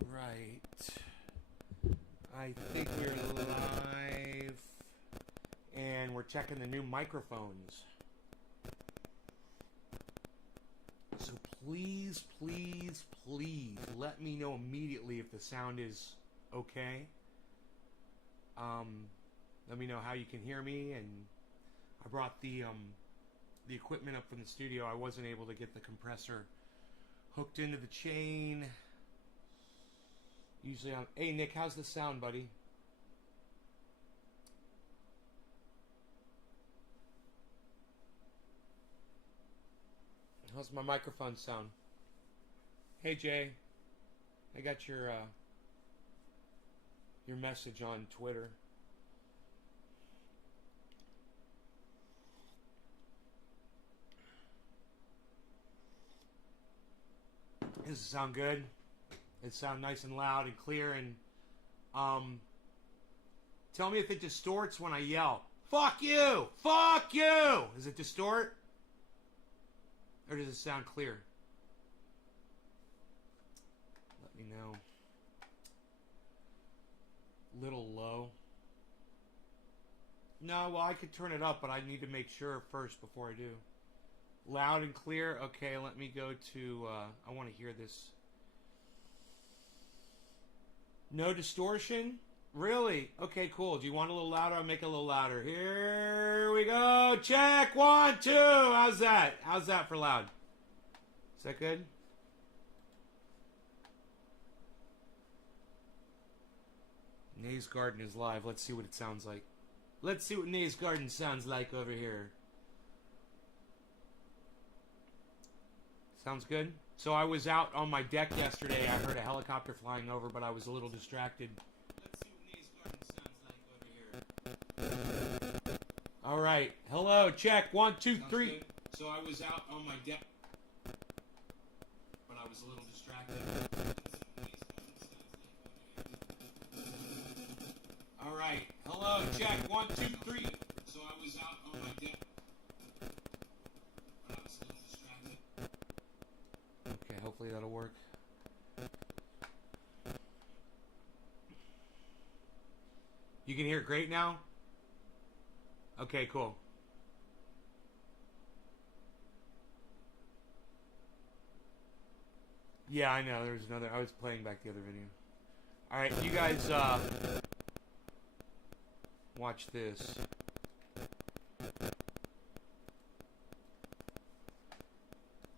All right. I think we're live. And we're checking the new microphones. So please, please, please let me know immediately if the sound is okay. Let me know how you can hear me. And I brought the equipment up from the studio. I wasn't able to get the compressor hooked into the chain. Usually I'm... Hey, Nick, how's the sound, buddy? How's my microphone sound? Hey, Jay. I got your message on Twitter. Does it sound good? It sound nice and loud and clear, and tell me if it distorts when I yell. Fuck you! Fuck you! Does it distort? Or does it sound clear? Let me know. Little low. No, well, I could turn it up, but I need to make sure first before I do. Loud and clear. Okay, let me go to, I want to hear this. No distortion? Really? Okay, cool. Do you want a little louder? I'll make it a little louder. Here we go. Check. 1, 2. How's that? How's that for loud? Is that good? Nay's Garden is live. Let's see what it sounds like. Let's see what Nay's Garden sounds like over here. Sounds good? So I was out on my deck yesterday. I heard a helicopter flying over, but I was a little distracted. Let's see what Nay's Garden sounds like over here. All right. Hello. Check. 1, 2, 3. So I was out on my deck, but I was a little distracted. All right. Hello. Check. 1, 2, 3. So I was out on my deck. Okay, hopefully that'll work. You can hear it great now? Okay, cool. Yeah, I know. There's another... I was playing back the other video. Alright, you guys, watch this.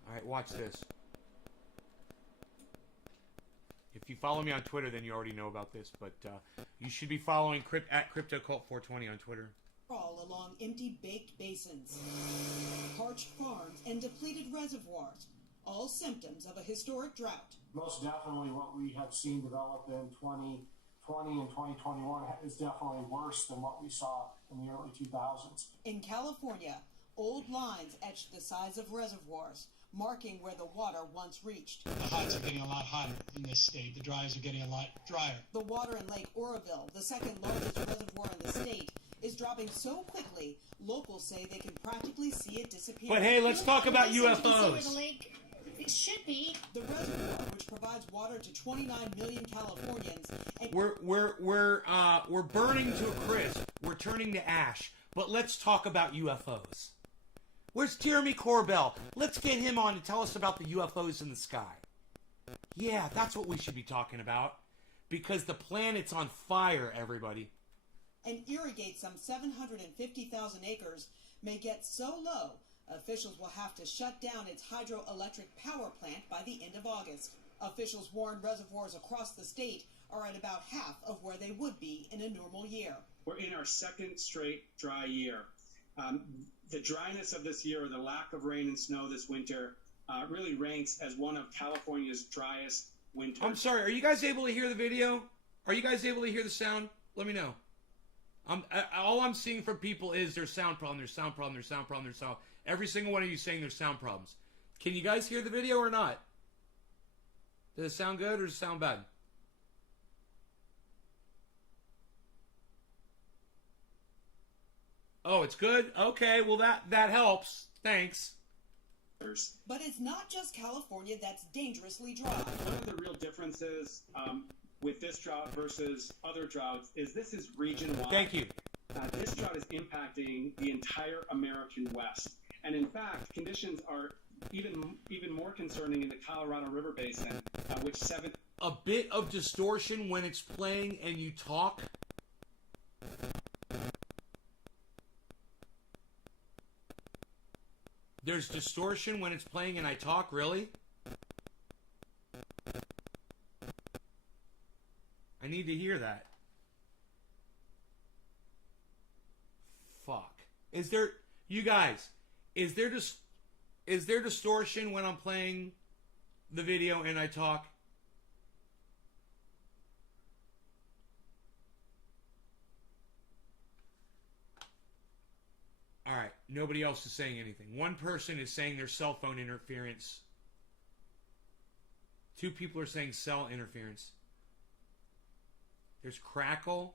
Alright, watch this. If you follow me on Twitter, then you already know about this, but you should be following at CryptoCult420 on Twitter. All along empty baked basins, parched farms, and depleted reservoirs, all symptoms of a historic drought. Most definitely what we have seen develop in 2020 and 2021 is definitely worse than what we saw in the early 2000s. In California, old lines etched the size of reservoirs, marking where the water once reached. The hots are getting a lot hotter in this state. The dries are getting a lot drier. The water in Lake Oroville, the second largest reservoir in the state, is dropping so quickly, locals say they can practically see it disappear. But hey, let's talk about UFOs. It should be. The reservoir, which provides water to 29 million Californians, and We're burning to a crisp. We're turning to ash. But let's talk about UFOs. Where's Jeremy Corbell? Let's get him on to tell us about the UFOs in the sky. Yeah, that's what we should be talking about. Because the planet's on fire, everybody. and irrigate some 750,000 acres may get so low, officials will have to shut down its hydroelectric power plant by the end of August. Officials warn reservoirs across the state are at about half of where they would be in a normal year. We're in our second straight dry year. The dryness of this year, or the lack of rain and snow this winter, really ranks as one of California's driest winters. I'm sorry, are you guys able to hear the video? Are you guys able to hear the sound? Let me know. All I'm seeing from people is there's sound problem, there's sound problem, there's sound problem, there's sound. Every single one of you saying there's sound problems. Can you guys hear the video or not? Does it sound good or does it sound bad? Oh, it's good? Okay, well that helps. Thanks. But it's not just California that's dangerously dry. One of the real differences with this drought versus other droughts is this is region-wide. Thank you. This drought is impacting the entire American West. And in fact, conditions are even more concerning in the Colorado River Basin, A bit of distortion when it's playing and you talk. There's distortion when it's playing and I talk, really? I need to hear that. Fuck. Is there, you guys, is there distortion when I'm playing the video and I talk? All right, nobody else is saying anything. One person is saying there's cell phone interference. Two people are saying cell interference. There's crackle.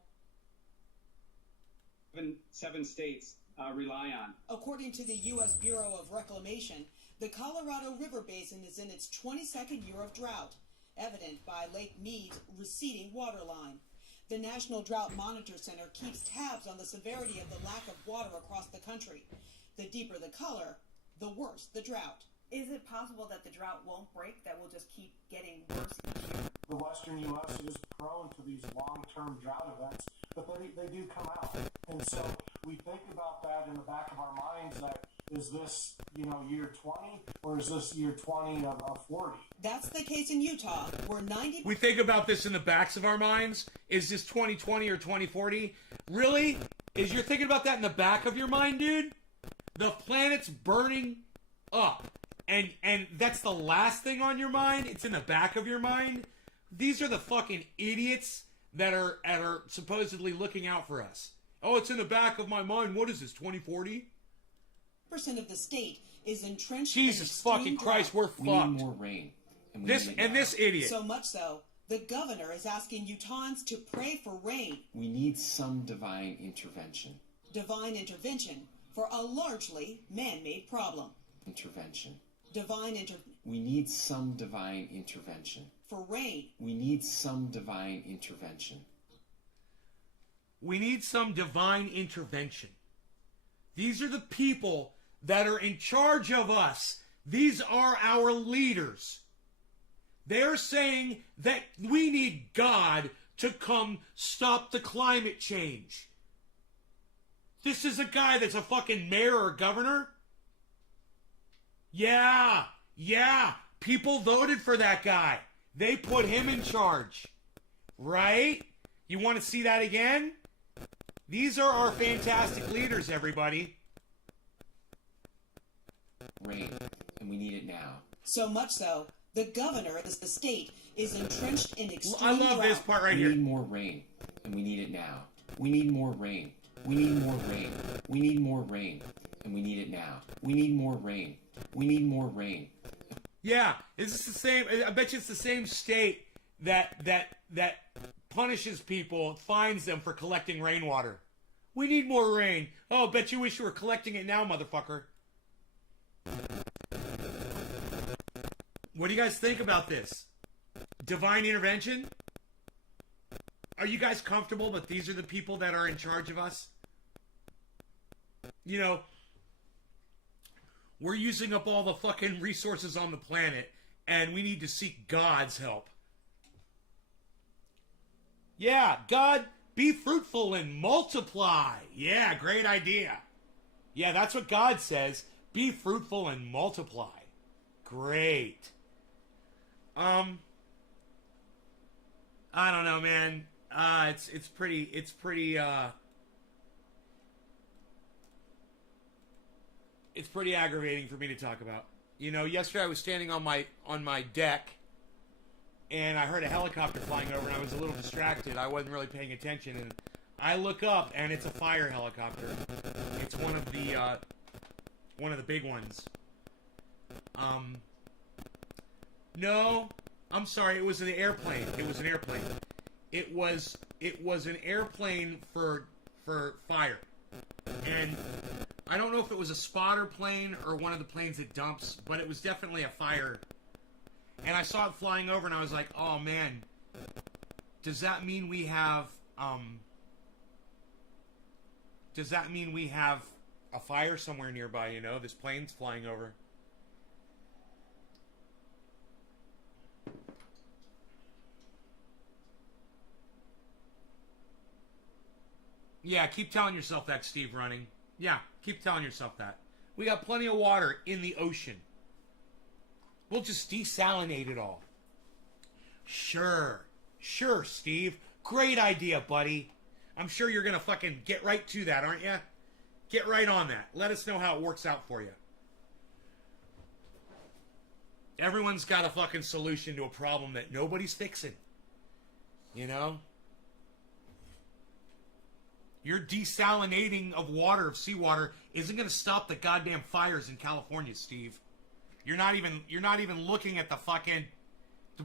seven states rely on. According to the U.S. Bureau of Reclamation, the Colorado River Basin is in its 22nd year of drought, evident by Lake Mead's receding waterline. The National Drought Monitor Center keeps tabs on the severity of the lack of water across the country. The deeper the color, the worse the drought. Is it possible that the drought won't break, that will just keep getting worse each year? The western U.S. is prone to these long-term drought events, but they do come out. And so we think about that in the back of our minds that, is this, year 20 or is this year 20 of 40? That's the case in Utah, where 90%... We think about this in the backs of our minds. Is this 2020 or 2040? Really? Is you're thinking about that in the back of your mind, dude? The planet's burning up. And that's the last thing on your mind? It's in the back of your mind? These are the fucking idiots that are supposedly looking out for us. Oh, it's in the back of my mind. What is this, 2040? % of the state is entrenched Jesus in fucking Christ, drought. we're fucked. We need more rain. And this idiot. So much so, the governor is asking Utahns to pray for rain. We need some divine intervention. Divine intervention for a largely man-made problem. Intervention. We need some divine intervention. For rain. We need some divine intervention. We need some divine intervention. These are the people that are in charge of us. These are our leaders. They're saying that we need God to come stop the climate change. This is a guy that's a fucking mayor or governor? Yeah. People voted for that guy. They put him in charge. Right? You want to see that again? These are our fantastic leaders, everybody. Rain. And we need it now. So much so, the governor of the state is entrenched in extreme I love drought. this part right We here. need more rain. And we need it now. We need more rain. We need more rain. We need more rain. And we need it now. We need more rain. We need more rain. Yeah, is this the same? I bet you it's the same state that punishes people, fines them for collecting rainwater. We need more rain. Oh, bet you wish you were collecting it now, motherfucker. What do you guys think about this? Divine intervention? Are you guys comfortable that these are the people that are in charge of us? We're using up all the fucking resources on the planet, and we need to seek God's help. Yeah, God, be fruitful and multiply. Yeah, great idea. Yeah, that's what God says. Be fruitful and multiply. Great. I don't know, man. It's pretty aggravating for me to talk about. Yesterday I was standing on my deck, and I heard a helicopter flying over, and I was a little distracted. I wasn't really paying attention, and I look up, and it's a fire helicopter. It's one of the big ones. No, I'm sorry. It was an airplane. It was an airplane for fire, and I don't know if it was a spotter plane or one of the planes that dumps, but it was definitely a fire. And I saw it flying over, and I was like, oh, man. Does that mean we have, does that mean we have a fire somewhere nearby, you know? This plane's flying over. Yeah, keep telling yourself that, Steve Running. Yeah, keep telling yourself that. We got plenty of water in the ocean. We'll just desalinate it all. Sure, Steve. Great idea, buddy. I'm sure you're going to fucking get right to that, aren't you? Get right on that. Let us know how it works out for you. Everyone's got a fucking solution to a problem that nobody's fixing. You know? Your desalinating of water, of seawater, isn't going to stop the goddamn fires in California, Steve. You're not even looking at the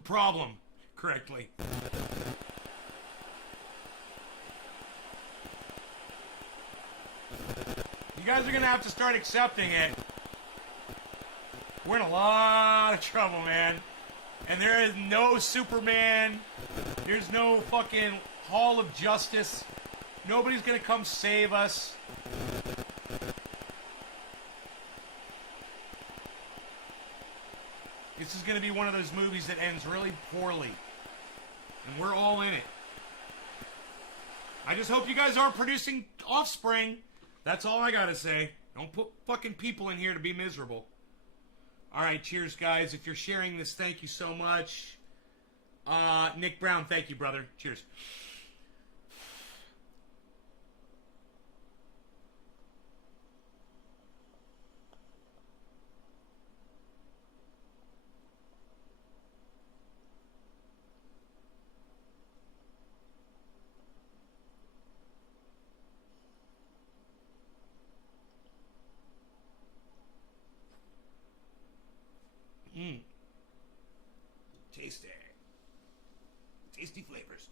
problem correctly. You guys are going to have to start accepting it. We're in a lot of trouble, man. And there is no Superman. There's no fucking Hall of Justice. Nobody's gonna come save us. This is gonna be one of those movies that ends really poorly. And we're all in it. I just hope you guys aren't producing offspring. That's all I gotta say. Don't put fucking people in here to be miserable. Alright, cheers, guys. If you're sharing this, thank you so much. Nick Brown, thank you, brother. Cheers. Tasty. Tasty flavors.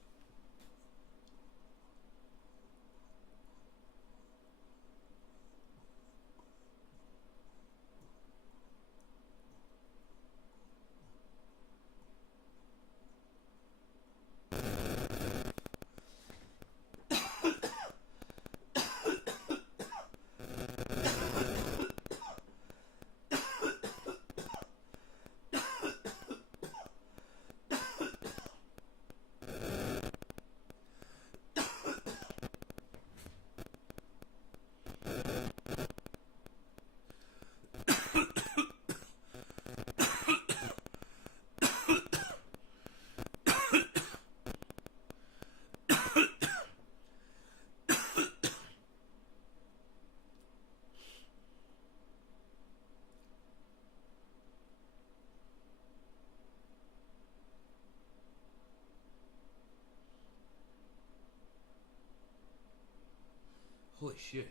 Holy shit.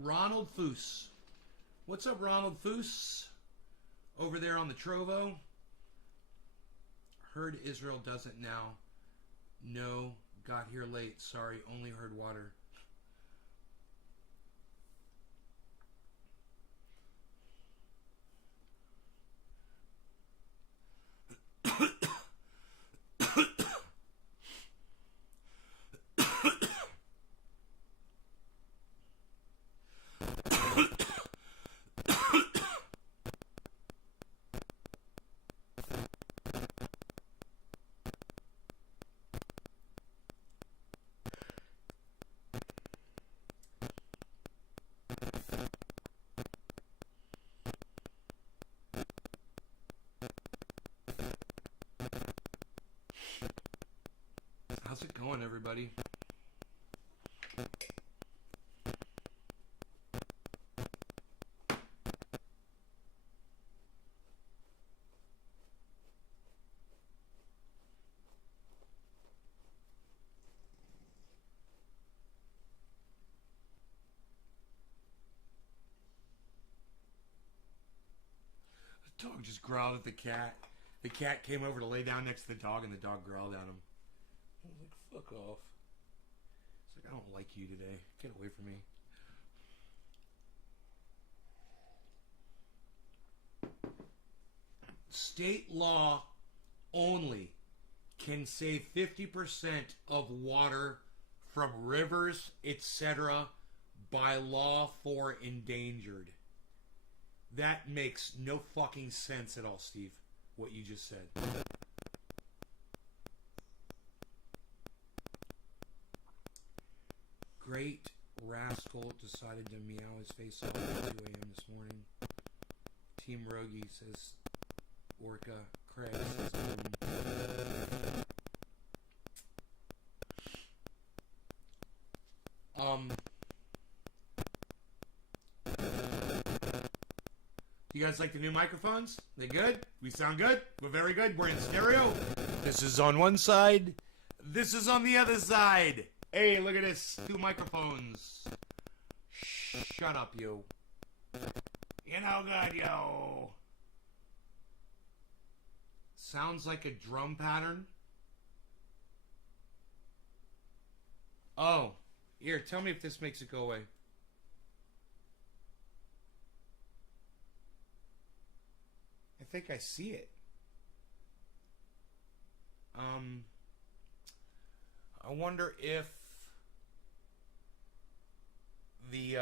Ronald Foos. What's up, Ronald Foos? Over there on the Trovo. Heard Israel doesn't now. No, got here late. Sorry, only heard water. How's it going, everybody? The dog just growled at the cat. The cat came over to lay down next to the dog, and the dog growled at him. I was like, fuck off. It's like, I don't like you today. Get away from me. State law only can save 50% of water from rivers, etc., by law for endangered. That makes no fucking sense at all, Steve, what you just said. Great Rascal decided to meow his face off at 2 a.m. this morning. Team Rogie says Orca. Craig says you guys like the new microphones? They good? We sound good? We're very good. We're in stereo. This is on one side. This is on the other side. Hey, look at this. 2 microphones. Shut up, you. You know good, yo. Sounds like a drum pattern. Oh. Here, tell me if this makes it go away. I think I see it. I wonder if the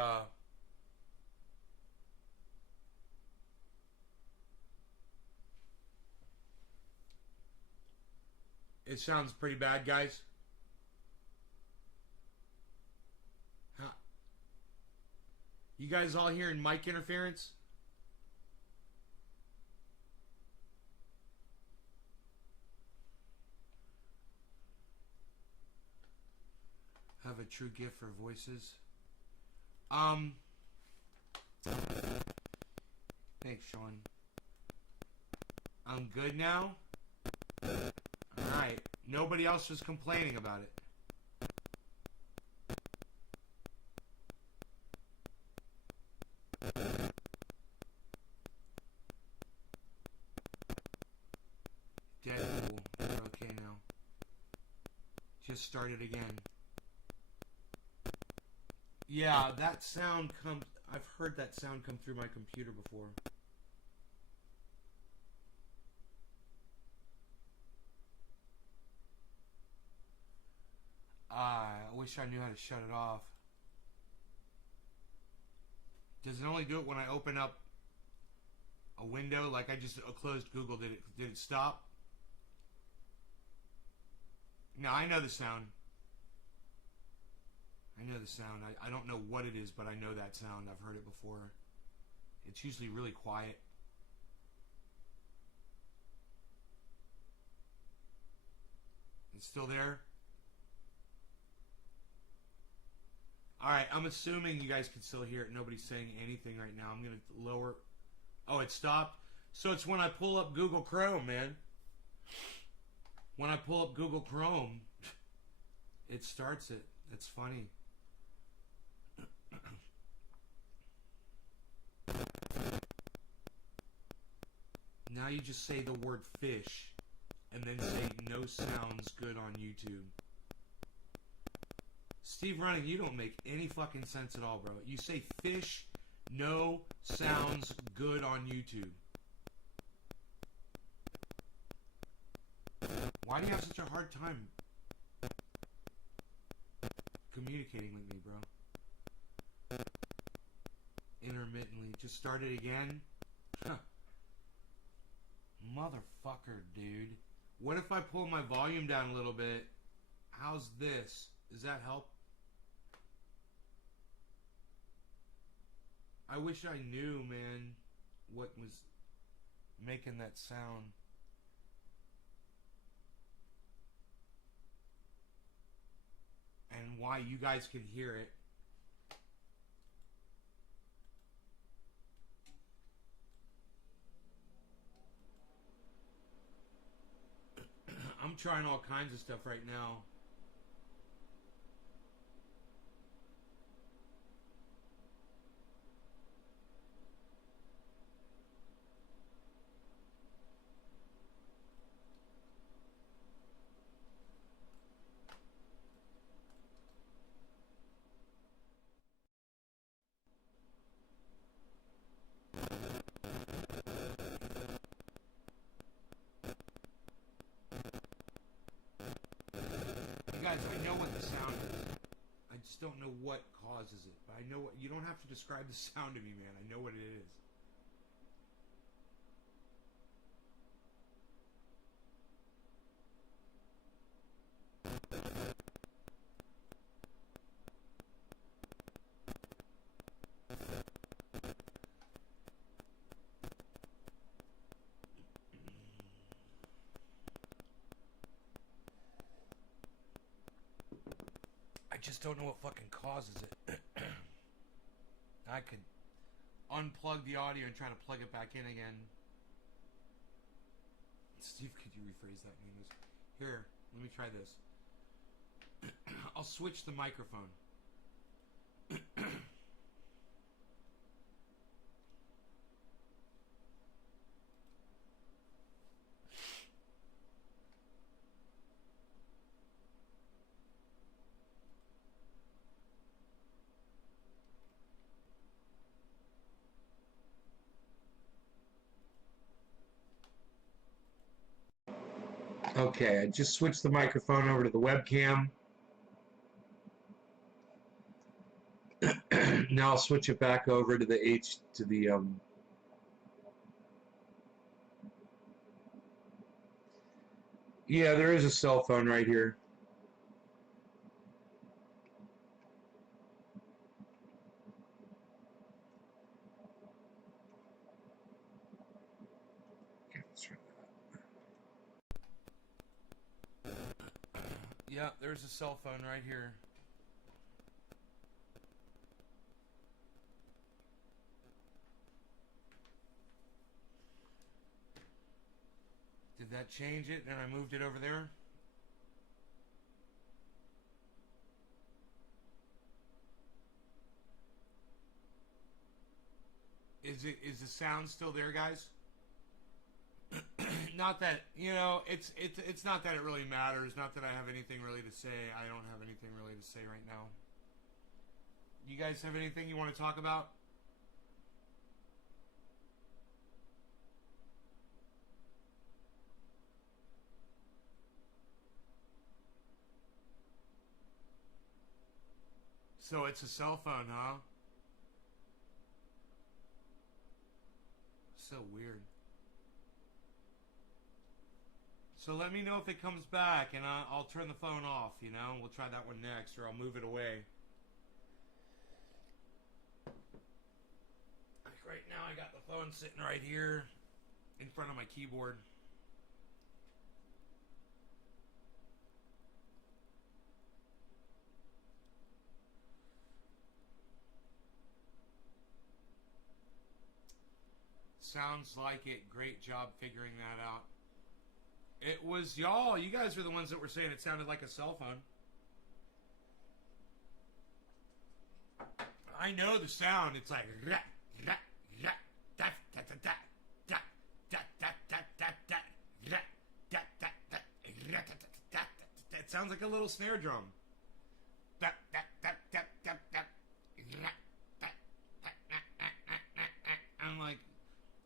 it sounds pretty bad, guys. Huh. You guys all hearing mic interference? Have a true gift for voices. Thanks, Sean. I'm good now? Alright. Nobody else was complaining about it. Deadpool. You're okay now. Just started again. Yeah, that sound comes... I've heard that sound come through my computer before. I wish I knew how to shut it off. Does it only do it when I open up a window? Like I just closed Google. Did it stop? No, I know the sound. I know the sound. I don't know what it is, but I know that sound. I've heard it before. It's usually really quiet. It's still there? Alright, I'm assuming you guys can still hear it. Nobody's saying anything right now. I'm going to lower... Oh, it stopped? So it's when I pull up Google Chrome, man. When I pull up Google Chrome, it starts it. That's funny. Now you just say the word fish and then say no sounds good on YouTube. Steve Running, you don't make any fucking sense at all, bro. You say fish, no sounds good on YouTube. Why do you have such a hard time communicating with me, bro? Intermittently. Just start it again? Huh. Motherfucker, dude. What if I pull my volume down a little bit? How's this? Does that help? I wish I knew, man, what was making that sound. And why you guys can hear it. I'm trying all kinds of stuff right now. I know what the sound is. I just don't know what causes it. But I know what. You don't have to describe the sound to me, man. I know what it is. I just don't know what fucking causes it. I could unplug the audio and try to plug it back in again. Steve, could you rephrase that in English? Here, let me try this. I'll switch the microphone. Okay, I just switched the microphone over to the webcam. Now I'll switch it back over to the Yeah, there is a cell phone right here. Okay, let's try that. Yeah, there's a cell phone right here. Did that change it and I moved it over there? Is the sound still there, guys? Not that, you know, it's not that it really matters. Not that I have anything really to say. I don't have anything really to say right now. You guys have anything you want to talk about? So it's a cell phone, huh? So weird. So let me know if it comes back, and I'll turn the phone off, you know? We'll try that one next, or I'll move it away. Like right now, I got the phone sitting right here in front of my keyboard. Sounds like it. Great job figuring that out. It was y'all. You guys were the ones that were saying it sounded like a cell phone. I know the sound. It's like it sounds like a little snare drum.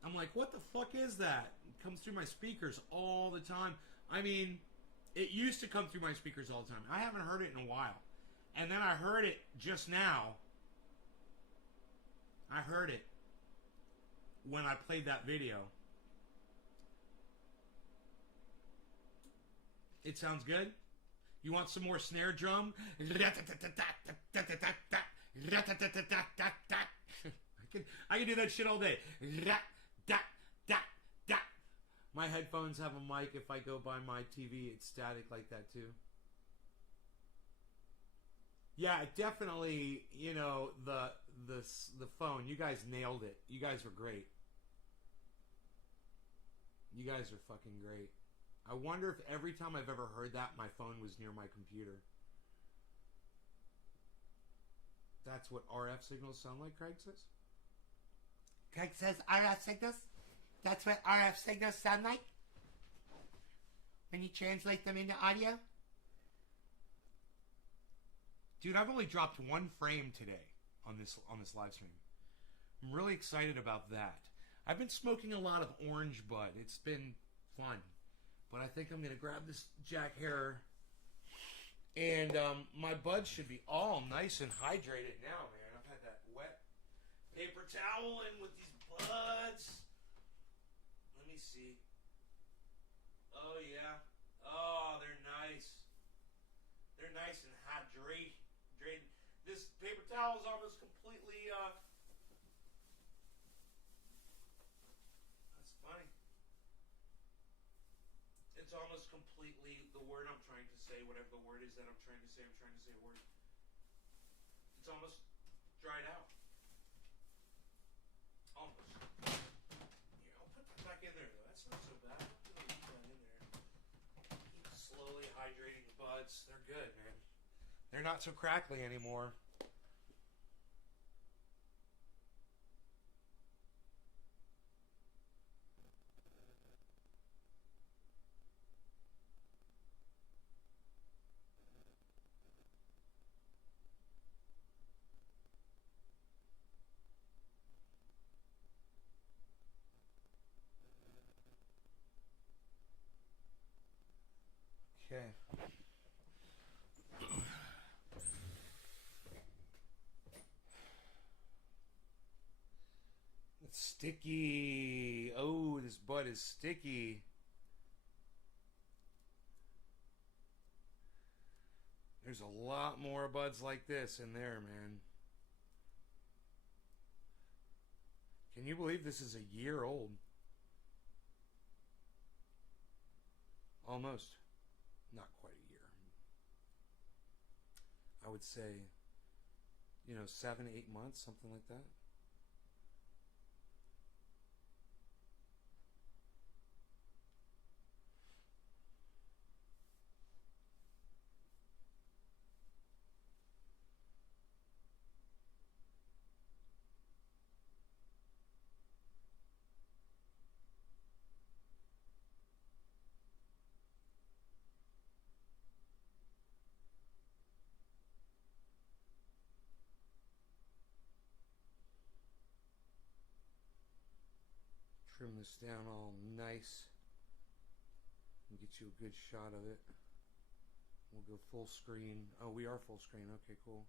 I'm like, what the fuck is that? It comes through my speakers all the time. I mean, it used to come through my speakers all the time. I haven't heard it in a while. And then I heard it just now. I heard it when I played that video. It sounds good? You want some more snare drum? I can do that shit all day. My headphones have a mic. If I go by my TV, it's static like that too. Yeah, definitely. You know, the phone. You guys nailed it. You guys were great. You guys are fucking great. I wonder if every time I've ever heard that, my phone was near my computer. That's what RF signals sound like, Craig says? Craig says RF signals? That's what RF signals sound like? When you translate them into audio? Dude, I've only dropped one frame today on this live stream. I'm really excited about that. I've been smoking a lot of orange bud. It's been fun. But I think I'm going to grab this Jack Herer And my buds should be all nice and hydrated now, man. I've had that wet paper towel in with these buds. Let me see. Oh, yeah. Oh, they're nice. They're nice and hydrated. This paper towel is almost completely, that's funny. It's almost completely the word I'm trying to say, whatever the word is that I'm trying to say a word. It's almost dried out. Almost. Here, I'll put that back in there, though. That's not so bad. I'll put that in there. Keep slowly hydrating the buds. They're good, man. They're not so crackly anymore. Okay. It's sticky. Oh, this bud is sticky. There's a lot more buds like this in there, man. Can you believe this is a year old? Almost. Not quite a year. I would say, 7, 8 months, something like that. Trim this down all nice and get you a good shot of it. We'll go full screen. Oh, we are full screen. Okay, cool.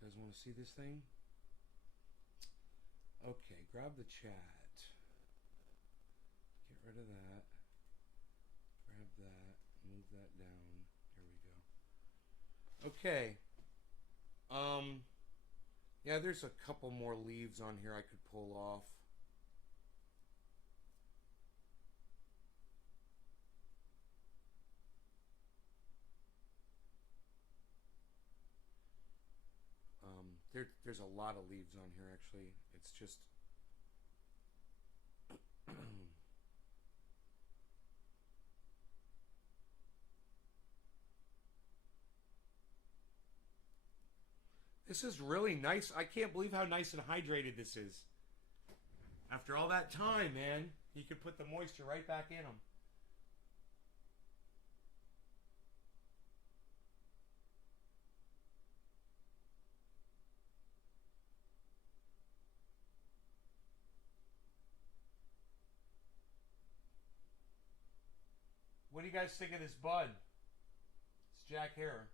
You guys want to see this thing? Okay, grab the chat. Get rid of that. Grab that. Move that down. There we go. Okay. Yeah, there's a couple more leaves on here I could pull off. There's a lot of leaves on here, actually. It's just... This is really nice. I can't believe how nice and hydrated this is. After all that time, man, you could put the moisture right back in them. What do you guys think of this bud? It's Jack Herer.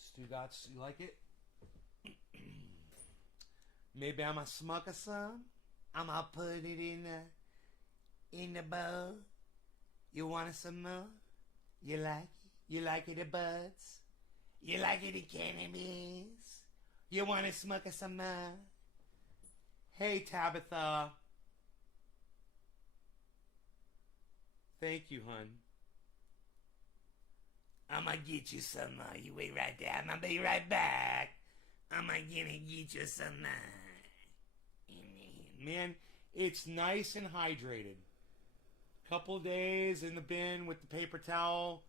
Stugatz, you like it? Maybe I'ma smoke some. I'ma put it in the bowl. You want some more? You like it? You like it, the buds? You like it, the cannabis? You want to smoke some more? Hey, Tabitha. Thank you, hun. I'm gonna get you some more. You wait right there. I'm gonna be right back. I'm gonna get you some more. Man, it's nice and hydrated. Couple days in the bin with the paper towel.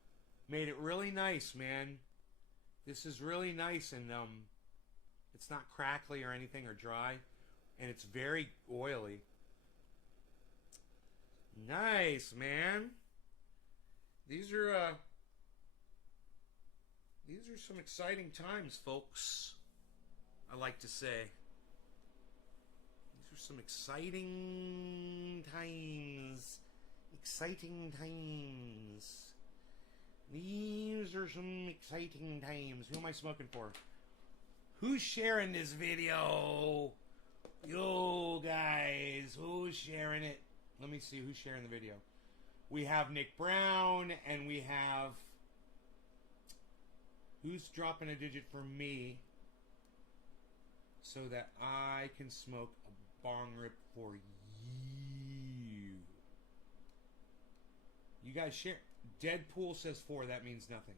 Made it really nice, man. This is really nice, and it's not crackly or anything or dry. And it's very oily. Nice, man. These are some exciting times, folks. I like to say. These are some exciting times. Exciting times. These are some exciting times. Who am I smoking for? Who's sharing this video? Yo, guys. Who's sharing it? Let me see who's sharing the video. We have Nick Brown, and we have... Who's dropping a digit for me so that I can smoke a bong rip for you? You guys share. Deadpool says 4. That means nothing.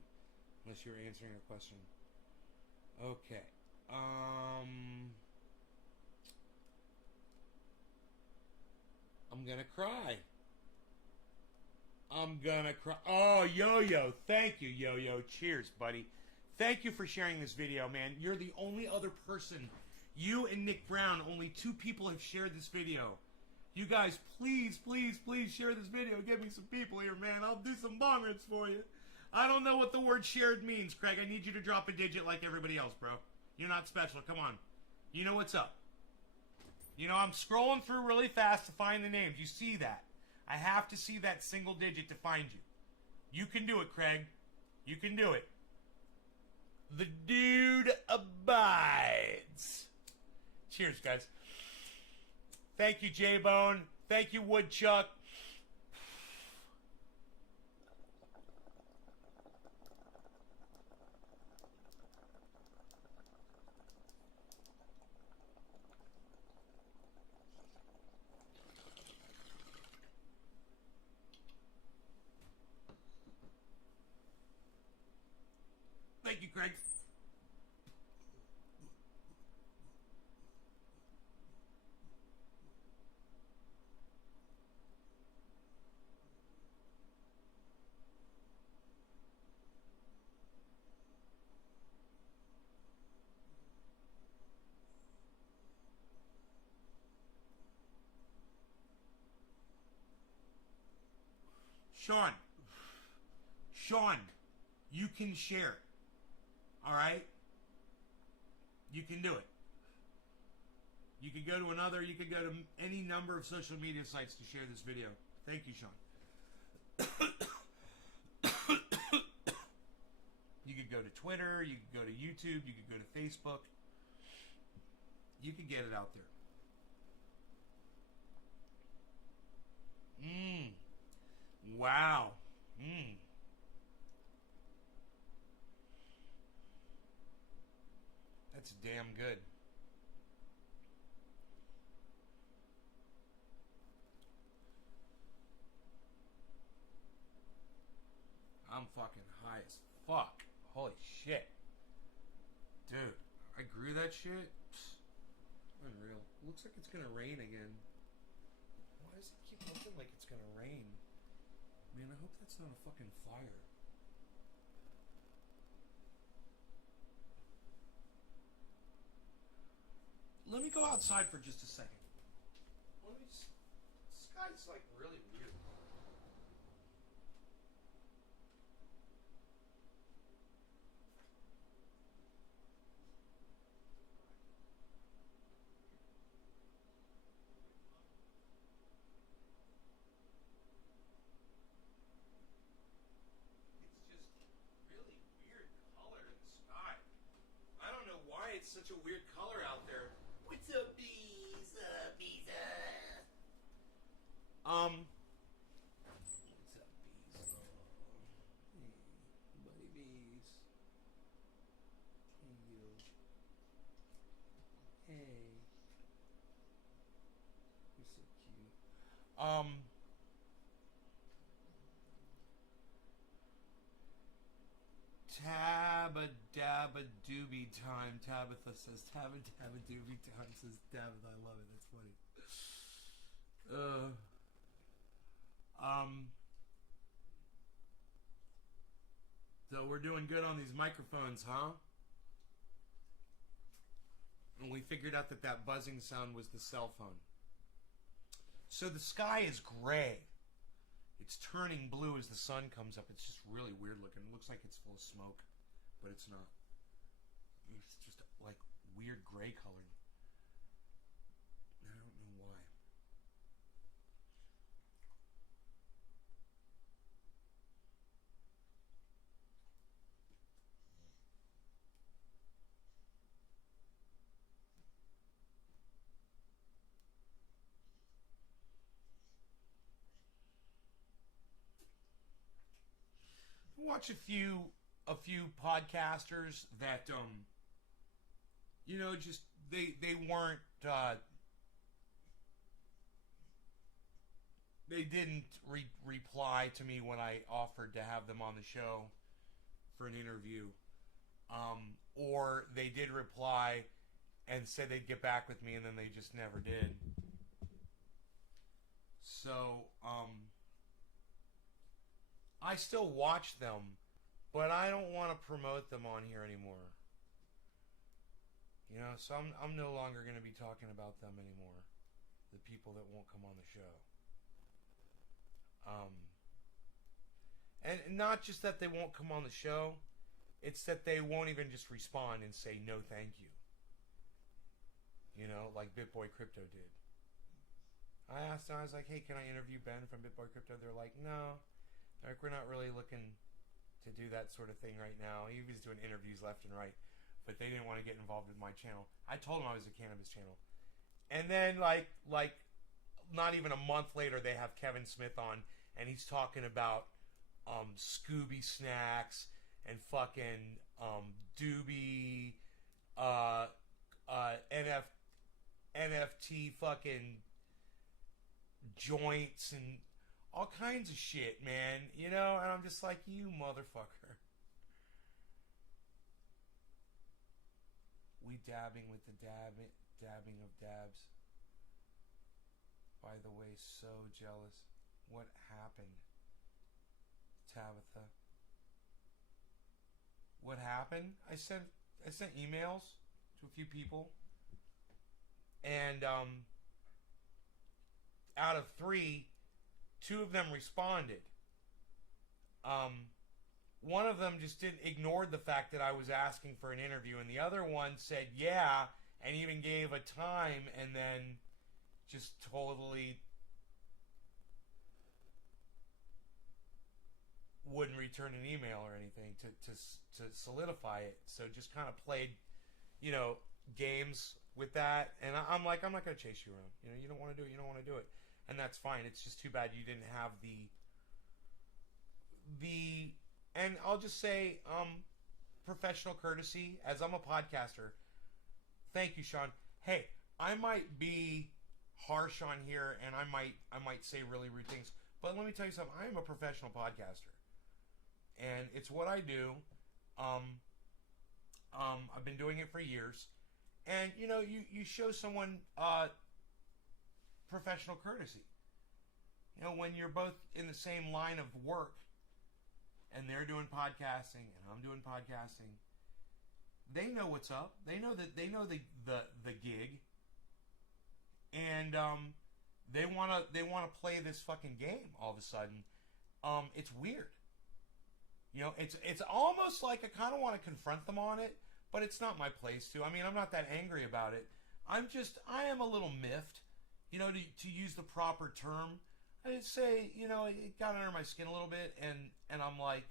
Unless you're answering a question. Okay. I'm gonna cry. I'm gonna cry. Oh, Yo-Yo. Thank you, Yo-Yo. Cheers, buddy. Thank you for sharing this video, man. You're the only other person. You and Nick Brown, only 2 people have shared this video. You guys, please, please, please share this video. Get me some people here, man. I'll do some bong rips for you. I don't know what the word shared means, Craig. I need you to drop a digit like everybody else, bro. You're not special. Come on. You know what's up. You know, I'm scrolling through really fast to find the names. You see that. I have to see that single digit to find you. You can do it, Craig. You can do it. The dude abides. Cheers, guys. Thank you, J-Bone. Thank you, Woodchuck. Thank you, Craig. Sean, you can share. All right? You can do it. You can go to you can go to any number of social media sites to share this video. Thank you, Sean. You could go to Twitter, you could go to YouTube, you could go to Facebook. You can get it out there. Wow. That's damn good. I'm fucking high as fuck. Holy shit. Dude, I grew that shit? Psst. Unreal. Looks like it's gonna rain again. Why does it keep looking like it's gonna rain? Man, I hope that's not a fucking fire. Let me go outside for just a second. Let me just... This guy's like really weird. It's such a weird color out there. What's up, bees? Bees. What's up, bees? Hey, buddy bees. Hey, you. Hey. You're so cute. Tabba dabba doobie time. Tabitha says tabba dabba doobie time says Tabitha. I love it. That's funny. So we're doing good on these microphones, huh? And we figured out that buzzing sound was the cell phone. So the sky is gray. It's turning blue as the sun comes up. It's just really weird looking. It looks like it's full of smoke, but it's not. It's just like weird gray colored. I don't know why. Watch a few podcasters that just they weren't they didn't reply to me when I offered to have them on the show for an interview, or they did reply and said they'd get back with me and then they just never did. So I still watch them, but I don't want to promote them on here anymore. So I'm no longer going to be talking about them anymore. The people that won't come on the show. And not just that they won't come on the show, it's that they won't even just respond and say no thank you. Like BitBoy Crypto did. I asked them, I was like, hey, can I interview Ben from BitBoy Crypto? They're like, no. Like, we're not really looking to do that sort of thing right now. He was doing interviews left and right, but they didn't want to get involved in my channel. I told them I was a cannabis channel. And then, like not even a month later, they have Kevin Smith on, and he's talking about Scooby Snacks and fucking Doobie, NFT fucking joints and all kinds of shit, man. And I'm just like, you motherfucker. We dabbing with the dabbing of dabs. By the way, so jealous. What happened, Tabitha? What happened? I sent emails to a few people, and out of 3, 2 of them responded. One of them just ignored the fact that I was asking for an interview, and the other one said yeah, and even gave a time, and then just totally wouldn't return an email or anything to solidify it. So just kind of played, games with that. And I'm like, I'm not going to chase you around. You don't want to do it. You don't want to do it. And that's fine. It's just too bad you didn't have and I'll just say, professional courtesy, as I'm a podcaster. Thank you, Sean. Hey, I might be harsh on here, and I might say really rude things, but let me tell you something. I am a professional podcaster, and it's what I do. I've been doing it for years, and you show someone professional courtesy. When you're both in the same line of work, and they're doing podcasting and I'm doing podcasting, they know what's up. They know the gig, and they wanna play this fucking game all of a sudden. It's weird. It's almost like I kind of want to confront them on it, but it's not my place to. I mean, I'm not that angry about it. I am a little miffed, to use the proper term. I'd say, it got under my skin a little bit, and I'm like,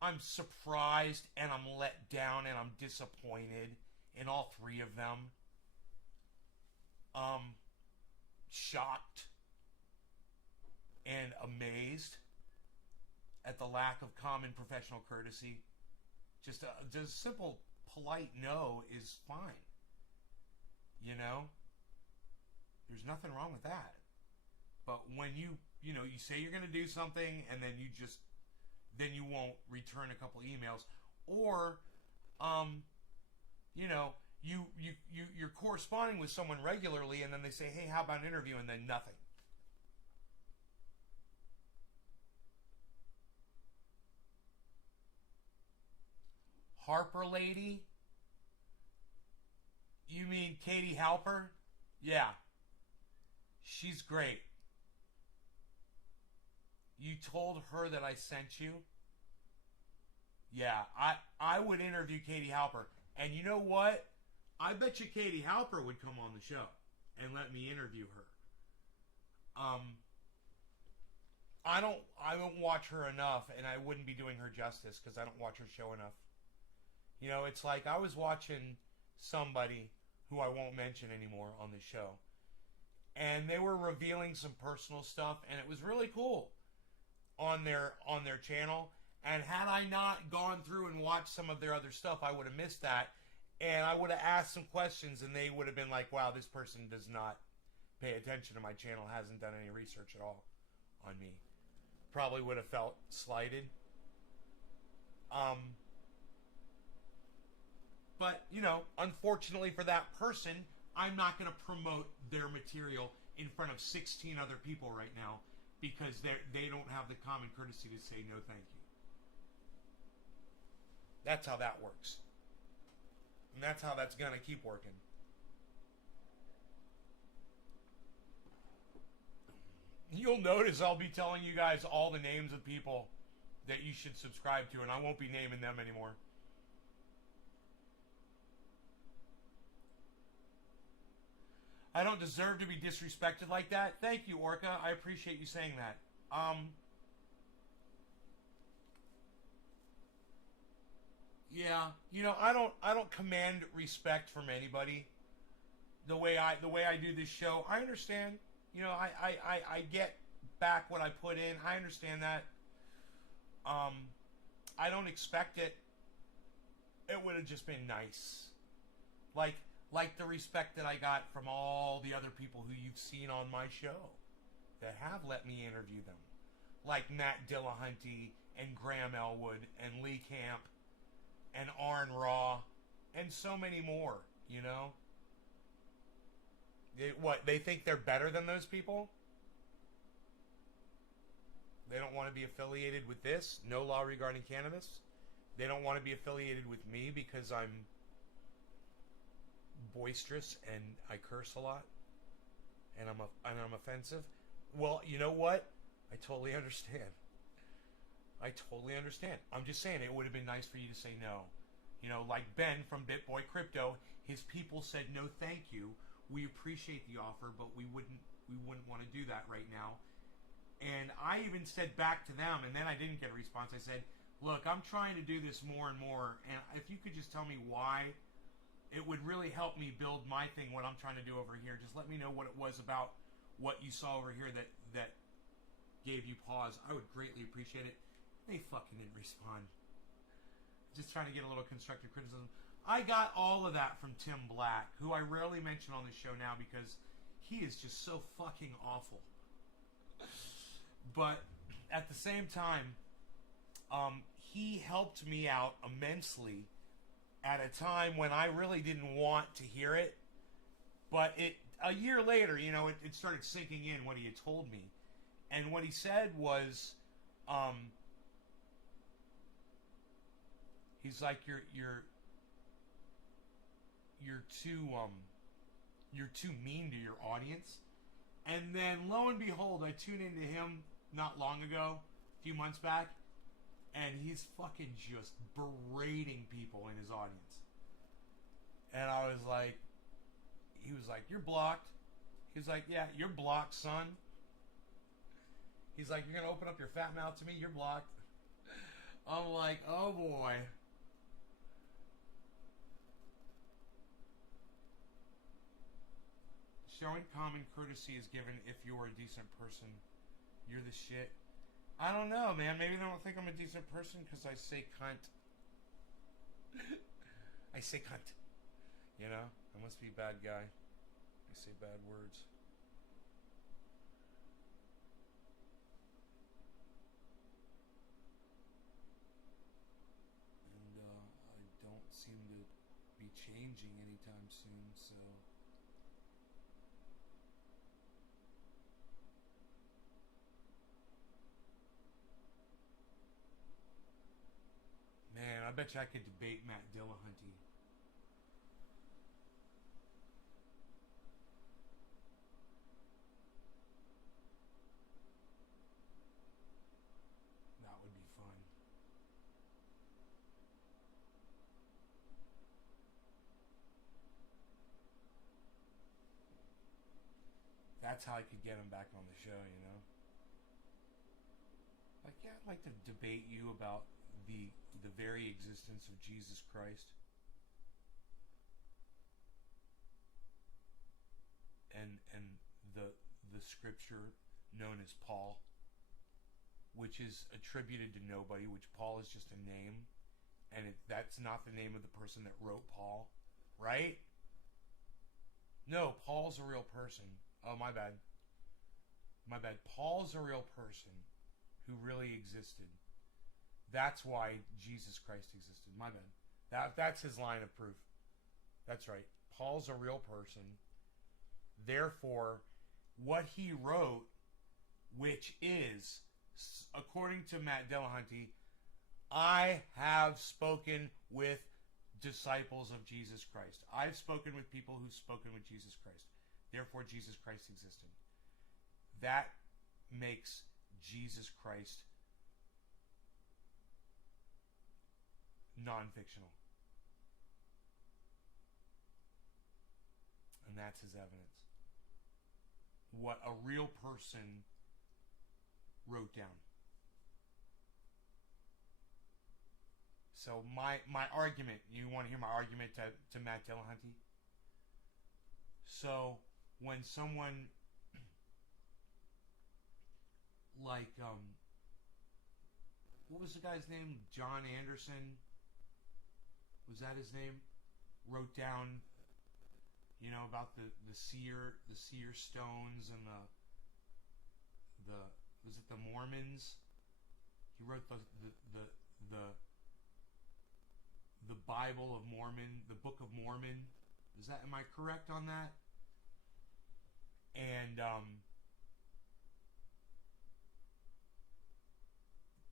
I'm surprised, and I'm let down, and I'm disappointed in all 3 of them. Shocked and amazed at the lack of common professional courtesy. Just a simple, polite no is fine. There's nothing wrong with that. But when you say you're going to do something, and then then you won't return a couple emails, or you're corresponding with someone regularly, and then they say, hey, how about an interview, and then nothing. Harper lady? You mean Katie Halper? Yeah. She's great. You told her that I sent you? Yeah, I would interview Katie Halper. And you know what? I bet you Katie Halper would come on the show and let me interview her. I don't watch her enough, and I wouldn't be doing her justice because I don't watch her show enough. You know, it's like I was watching somebody who I won't mention anymore on the show, and they were revealing some personal stuff, and it was really cool on their channel. And had I not gone through and watched some of their other stuff, I would have missed that, and I would have asked some questions, and they would have been like, "Wow, this person does not pay attention to my channel, hasn't done any research at all on me." Probably would have felt slighted. But, you know, unfortunately for that person, I'm not going to promote their material in front of 16 other people right now because they don't have the common courtesy to say no thank you. That's how that works. And that's how that's going to keep working. You'll notice I'll be telling you guys all the names of people that you should subscribe to, and I won't be naming them anymore. I don't deserve to be disrespected like that. Thank you, Orca. I appreciate you saying that. Yeah, you know, I don't command respect from anybody. The way I do this show, I understand. You know, I get back what I put in. I understand that. I don't expect it. It would have just been nice. Like the respect that I got from all the other people who you've seen on my show that have let me interview them. Like Matt Dillahunty and Graham Elwood and Lee Camp and Arn Raw and so many more, you know? They think they're better than those people? They don't want to be affiliated with this? No law regarding cannabis? They don't want to be affiliated with me because I'm boisterous and I curse a lot and I'm offensive? Well, you know what? I totally understand. I'm just saying it would have been nice for you to say no. You know, like Ben from BitBoy Crypto, his people said no thank you. We appreciate the offer, but we wouldn't want to do that right now. And I even said back to them, and then I didn't get a response. I said, look, I'm trying to do this more and more, and if you could just tell me why, it would really help me build my thing, what I'm trying to do over here. Just let me know what it was about what you saw over here that gave you pause. I would greatly appreciate it. They fucking didn't respond. Just trying to get a little constructive criticism. I got all of that from Tim Black, who I rarely mention on the show now because he is just so fucking awful. But at the same time, he helped me out immensely at a time when I really didn't want to hear it. But a year later, you know, it started sinking in what he had told me. And what he said was, he's like, you're too mean to your audience. And then lo and behold, I tuned into him not long ago, a few months back, and he's fucking just berating people in his audience. And I was like, he was like, you're blocked. He was like, yeah, you're blocked, son. He's like, you're gonna open up your fat mouth to me? You're blocked. I'm like, oh boy. Showing common courtesy is given if you're a decent person. You're the shit. I don't know, man. Maybe they don't think I'm a decent person because I say cunt. I say cunt. You know? I must be a bad guy. I say bad words. And I don't seem to be changing anytime soon, so... Man, I bet you I could debate Matt Dillahunty. That's how I could get him back on the show, you know? Like, yeah, I'd like to debate you about the very existence of Jesus Christ. And the scripture known as Paul, which is attributed to nobody, which Paul is just a name, and that's not the name of the person that wrote Paul, right? No, Paul's a real person. Oh, my bad. My bad. Paul's a real person who really existed. That's why Jesus Christ existed. My bad. That's his line of proof. That's right. Paul's a real person. Therefore, what he wrote, which is, according to Matt Dillahunty, I have spoken with disciples of Jesus Christ. I've spoken with people who've spoken with Jesus Christ. Therefore, Jesus Christ existed. That makes Jesus Christ non-fictional. And that's his evidence. What a real person wrote down. So my argument, you want to hear my argument to Matt Dillahunty? So when someone like, what was the guy's name? John Anderson? Was that his name? Wrote down, you know, about the seer stones and the was it the Mormons? He wrote the Bible of Mormon, the Book of Mormon. Am I correct on that? And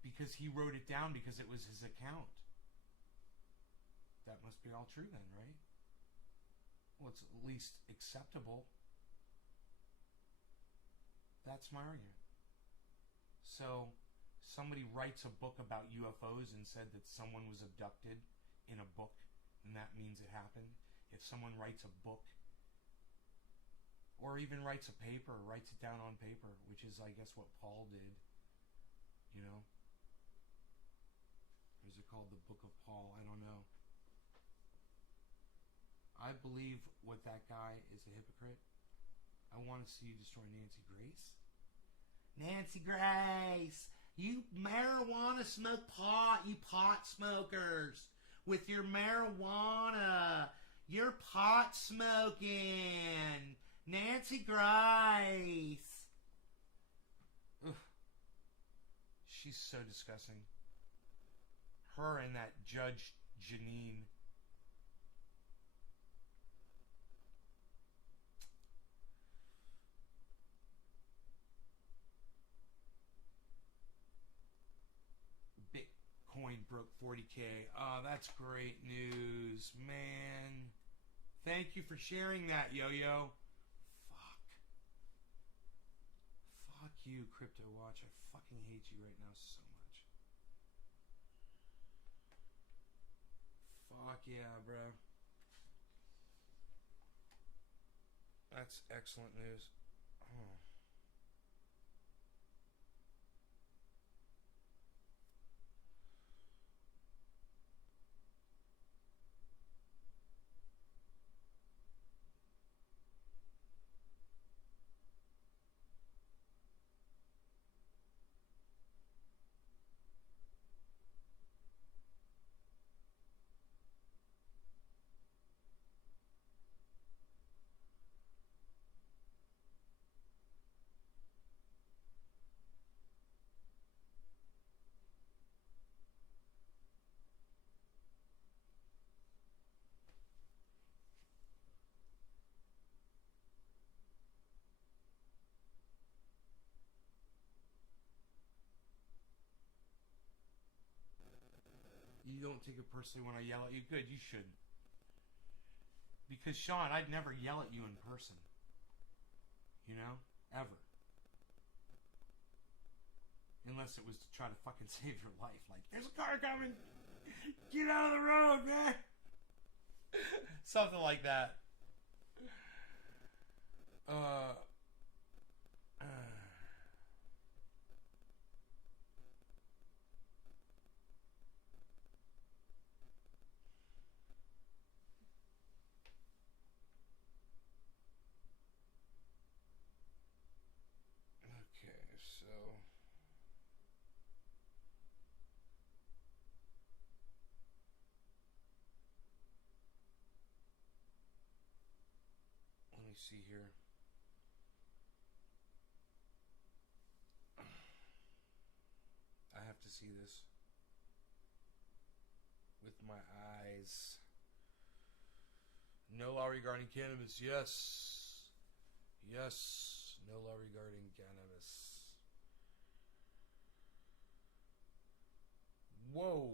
because he wrote it down because it was his account. That must be all true then, right? Well, it's at least acceptable. That's my argument. So, somebody writes a book about UFOs and said that someone was abducted in a book, and that means it happened. If someone writes a book, or even writes a paper, writes it down on paper, which is, I guess, what Paul did, you know? Or is it called the Book of Paul? I don't know. I believe what that guy is a hypocrite. I want to see you destroy Nancy Grace. Nancy Grace! You marijuana smoke pot, you pot smokers! With your marijuana! You're pot smoking! Nancy Grace! Ugh. She's so disgusting. Her and that Judge Janine. Bitcoin broke 40K. Oh, that's great news, man. Thank you for sharing that, Yo-Yo. Fuck you, Crypto Watch. I fucking hate you right now so much. Fuck yeah, bro. That's excellent news. Oh. You don't take it personally when I yell at you? Good, you should. Because, Sean, I'd never yell at you in person. You know? Ever. Unless it was to try to fucking save your life. Like, there's a car coming! Get out of the road, man! Something like that. see here. I have to see this with my eyes. No law regarding cannabis. Yes. Yes. No law regarding cannabis. Whoa.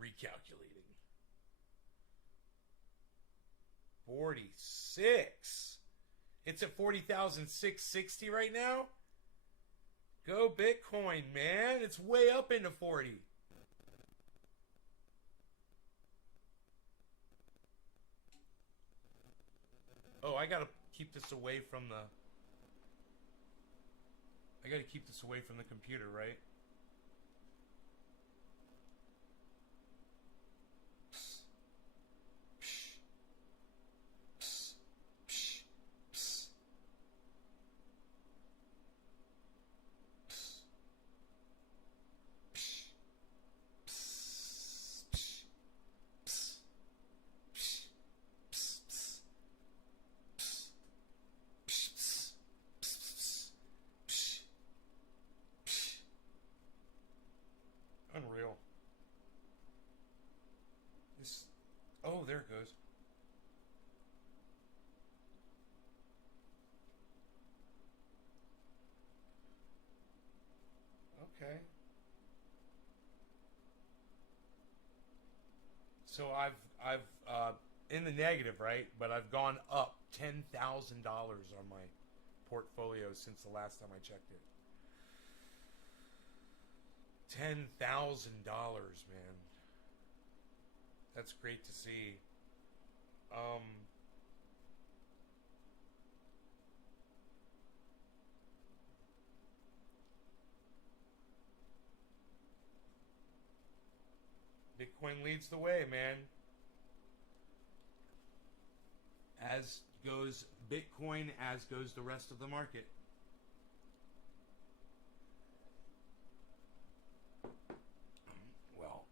Recalculating. 46. It's at 40,660 right now. Go Bitcoin, man. It's way up into 40. Oh, I gotta keep this away from the... I gotta keep this away from the computer, right? Unreal. This. Oh, there it goes. Okay. So I've in the negative, right? But I've gone up $10,000 on my portfolio since the last time I checked it. $10,000, man. That's great to see. Bitcoin leads the way, man. As goes Bitcoin, as goes the rest of the market. Well,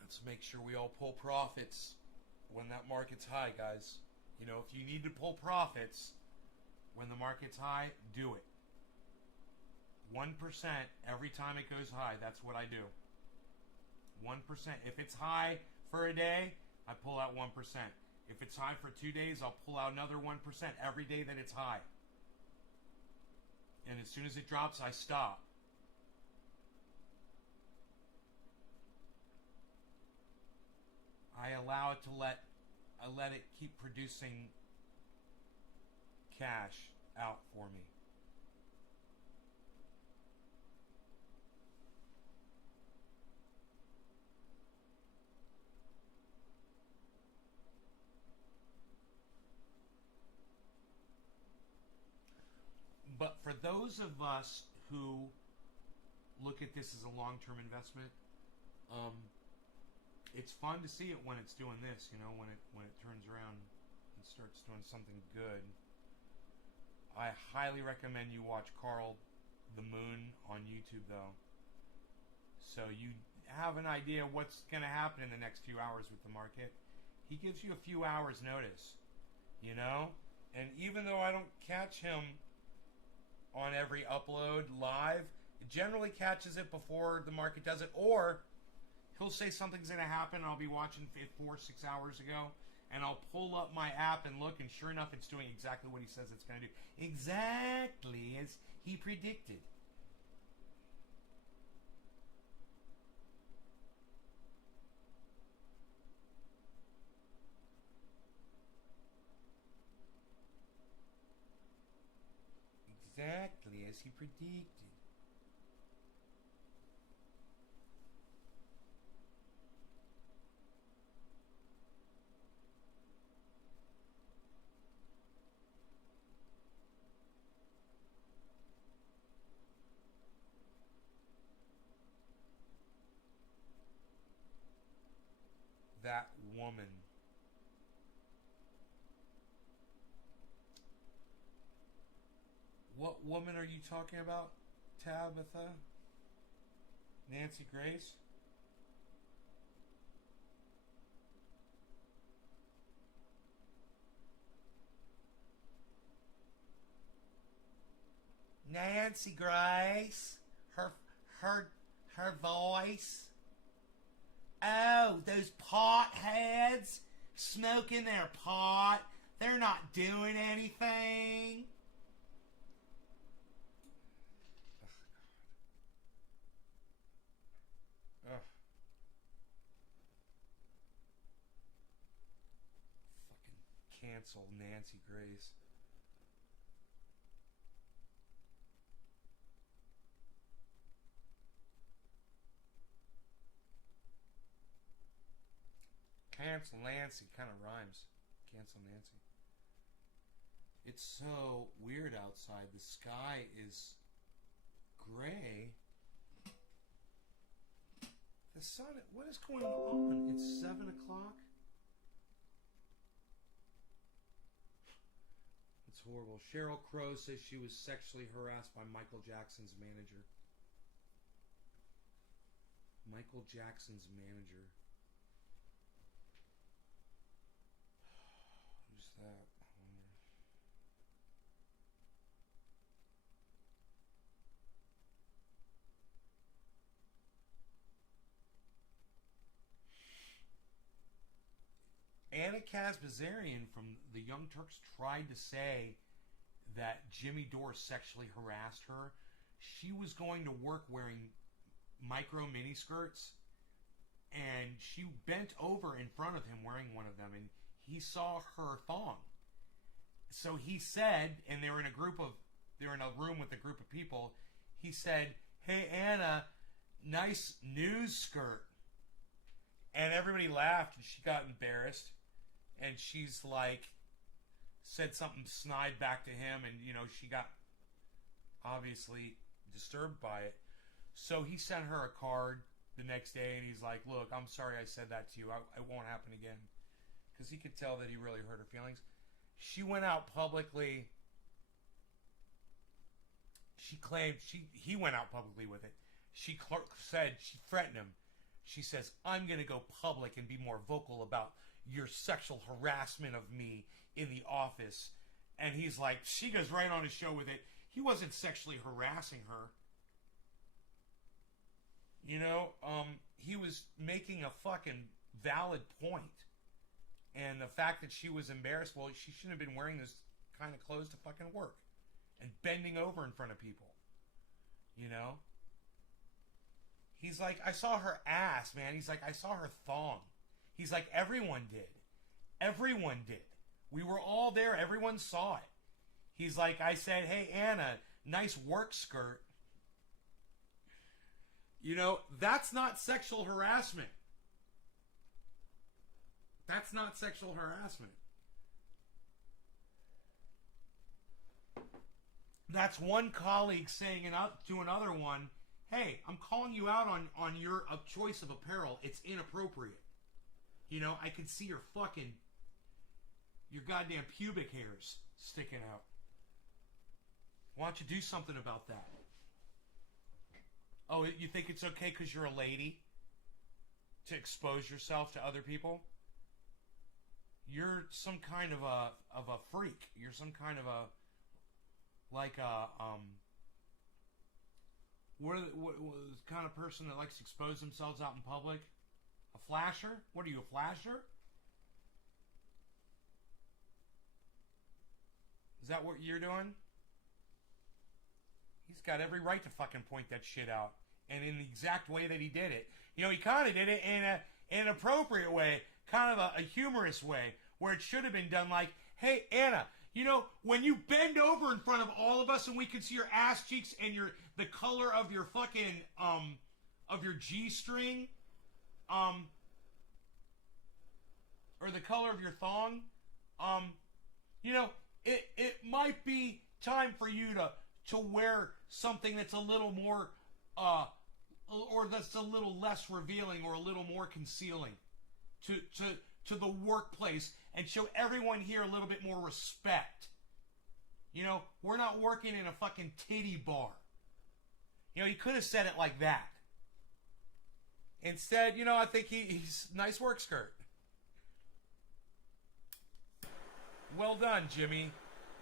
let's make sure we all pull profits when that market's high, guys. You know, if you need to pull profits when the market's high, do it. 1% every time it goes high. That's what I do. 1%. If it's high for a day, I pull out 1%. If it's high for 2 days, I'll pull out another 1% every day that it's high. And as soon as it drops, I stop. I allow it to I let it keep producing cash out for me. But for those of us who look at this as a long-term investment, it's fun to see it when it's doing this, you know, when it turns around and starts doing something good. I highly recommend you watch Carl the Moon on YouTube, though, so you have an idea what's going to happen in the next few hours with the market. He gives you a few hours notice, you know, and even though I don't catch him on every upload live, it generally catches it before the market does it, or he'll say something's going to happen, and I'll be watching it 4 or 6 hours ago, and I'll pull up my app and look, and sure enough, it's doing exactly what he says it's going to do. Exactly as he predicted. Exactly as he predicted. That woman. What woman are you talking about, Tabitha? Nancy Grace? Nancy Grace. Her voice. Oh, those potheads smoking their pot. They're not doing anything. Ugh. Fucking cancel Nancy Grace. Cancel Nancy kind of rhymes. Cancel Nancy. It's so weird outside. The sky is gray. The sun, what is going on? It's 7 o'clock. It's horrible. Sheryl Crow says she was sexually harassed by Michael Jackson's manager. Michael Jackson's manager. Who's that? Anna Kazbazarian from the Young Turks tried to say that Jimmy Dore sexually harassed her. She was going to work wearing micro miniskirts, and she bent over in front of him wearing one of them, and he saw her thong. So he said, and they're in a room with a group of people, he said, "Hey Anna, nice news skirt." And everybody laughed, and she got embarrassed. And she's like, said something snide back to him, and she got obviously disturbed by it. So he sent her a card the next day, and he's like, "Look, I'm sorry I said that to you. It won't happen again." Because he could tell that he really hurt her feelings. She went out publicly. She claimed he went out publicly with it. She threatened him. She says, "I'm going to go public and be more vocal about your sexual harassment of me in the office." And he's like, she goes right on his show with it. He wasn't sexually harassing her. He was making a fucking valid point. And the fact that she was embarrassed, well, she shouldn't have been wearing this kind of clothes to fucking work. And bending over in front of people. He's like, "I saw her ass, man." He's like, "I saw her thong." He's like, "Everyone did. Everyone did. We were all there. Everyone saw it." He's like, "I said, hey, Anna, nice work skirt." That's not sexual harassment. That's not sexual harassment. That's one colleague saying to another one, "Hey, I'm calling you out on your choice of apparel. It's inappropriate. I can see your goddamn pubic hairs sticking out. Why don't you do something about that?" Oh, you think it's okay because you're a lady to expose yourself to other people? You're some kind of a freak. You're some kind of what kind of person that likes to expose themselves out in public? A flasher? What are you, a flasher? Is that what you're doing? He's got every right to fucking point that shit out. And in the exact way that he did it. He kind of did it in an appropriate way. Kind of a humorous way. Where it should have been done like, "Hey, Anna, when you bend over in front of all of us and we can see your ass cheeks and the color of your fucking, of your G-string, or the color of your thong, it might be time for you to wear something that's a little more, or that's a little less revealing or a little more concealing to the workplace and show everyone here a little bit more respect. We're not working in a fucking titty bar." He could have said it like that. Instead, I think he's nice work skirt. Well done, Jimmy.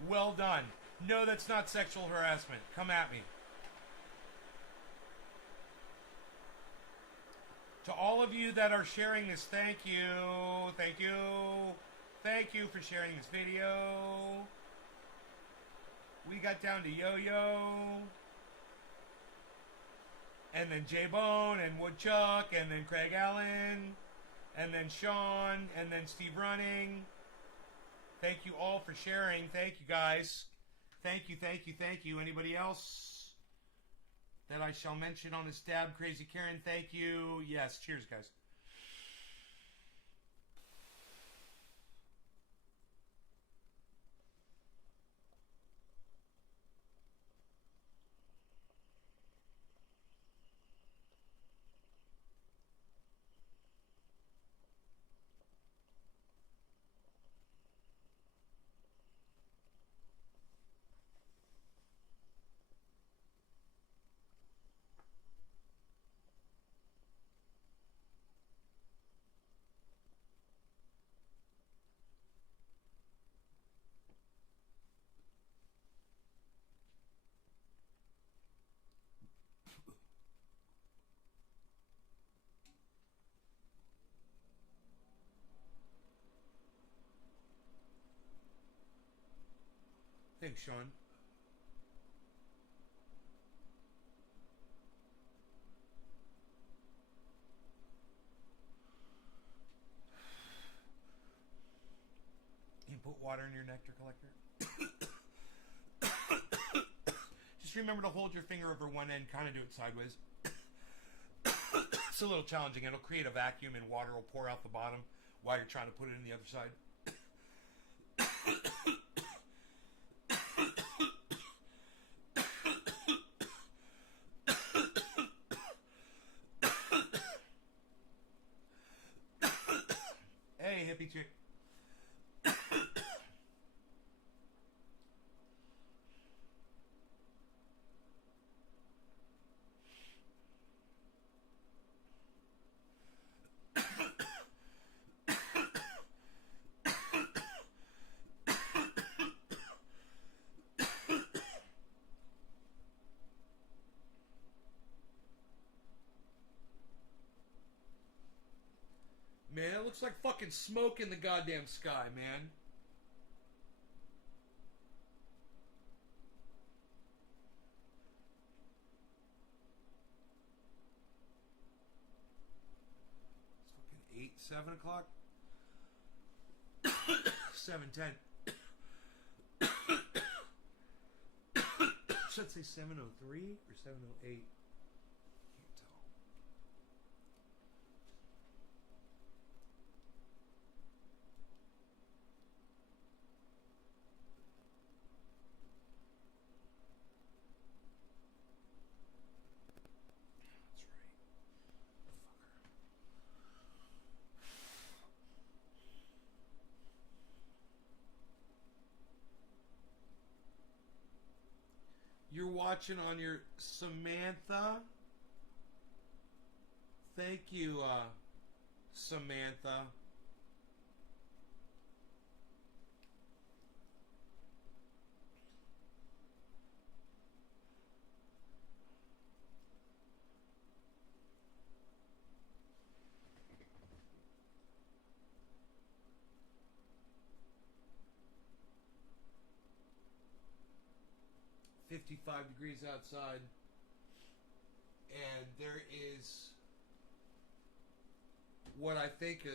Well done. No, that's not sexual harassment. Come at me. To all of you that are sharing this, thank you. Thank you. Thank you for sharing this video. We got down to Yo-Yo. And then J-Bone and Woodchuck. And then Craig Allen. And then Sean. And then Steve Running. Thank you all for sharing. Thank you, guys. Thank you, thank you, thank you. Anybody else that I shall mention on this dab? Crazy Karen, thank you. Yes, cheers, guys. Thanks, Sean. You put water in your nectar collector. Just remember to hold your finger over one end, kind of do it sideways. It's a little challenging. It'll create a vacuum and water will pour out the bottom while you're trying to put it in the other side. Hey, hippie chick. Man, it looks like fucking smoke in the goddamn sky, man. It's fucking 8, 7 o'clock? 7:10. Should I say 7:03 or 7:08? Can't tell. That's right. Fucker. You're watching on your Samantha. Thank you, Samantha. .55 degrees outside, and there is what I think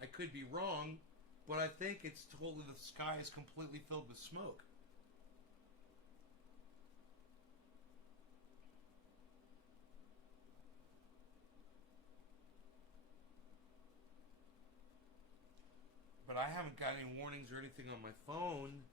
I could be wrong, but I think it's totally, the sky is completely filled with smoke. But I haven't got any warnings or anything on my phone.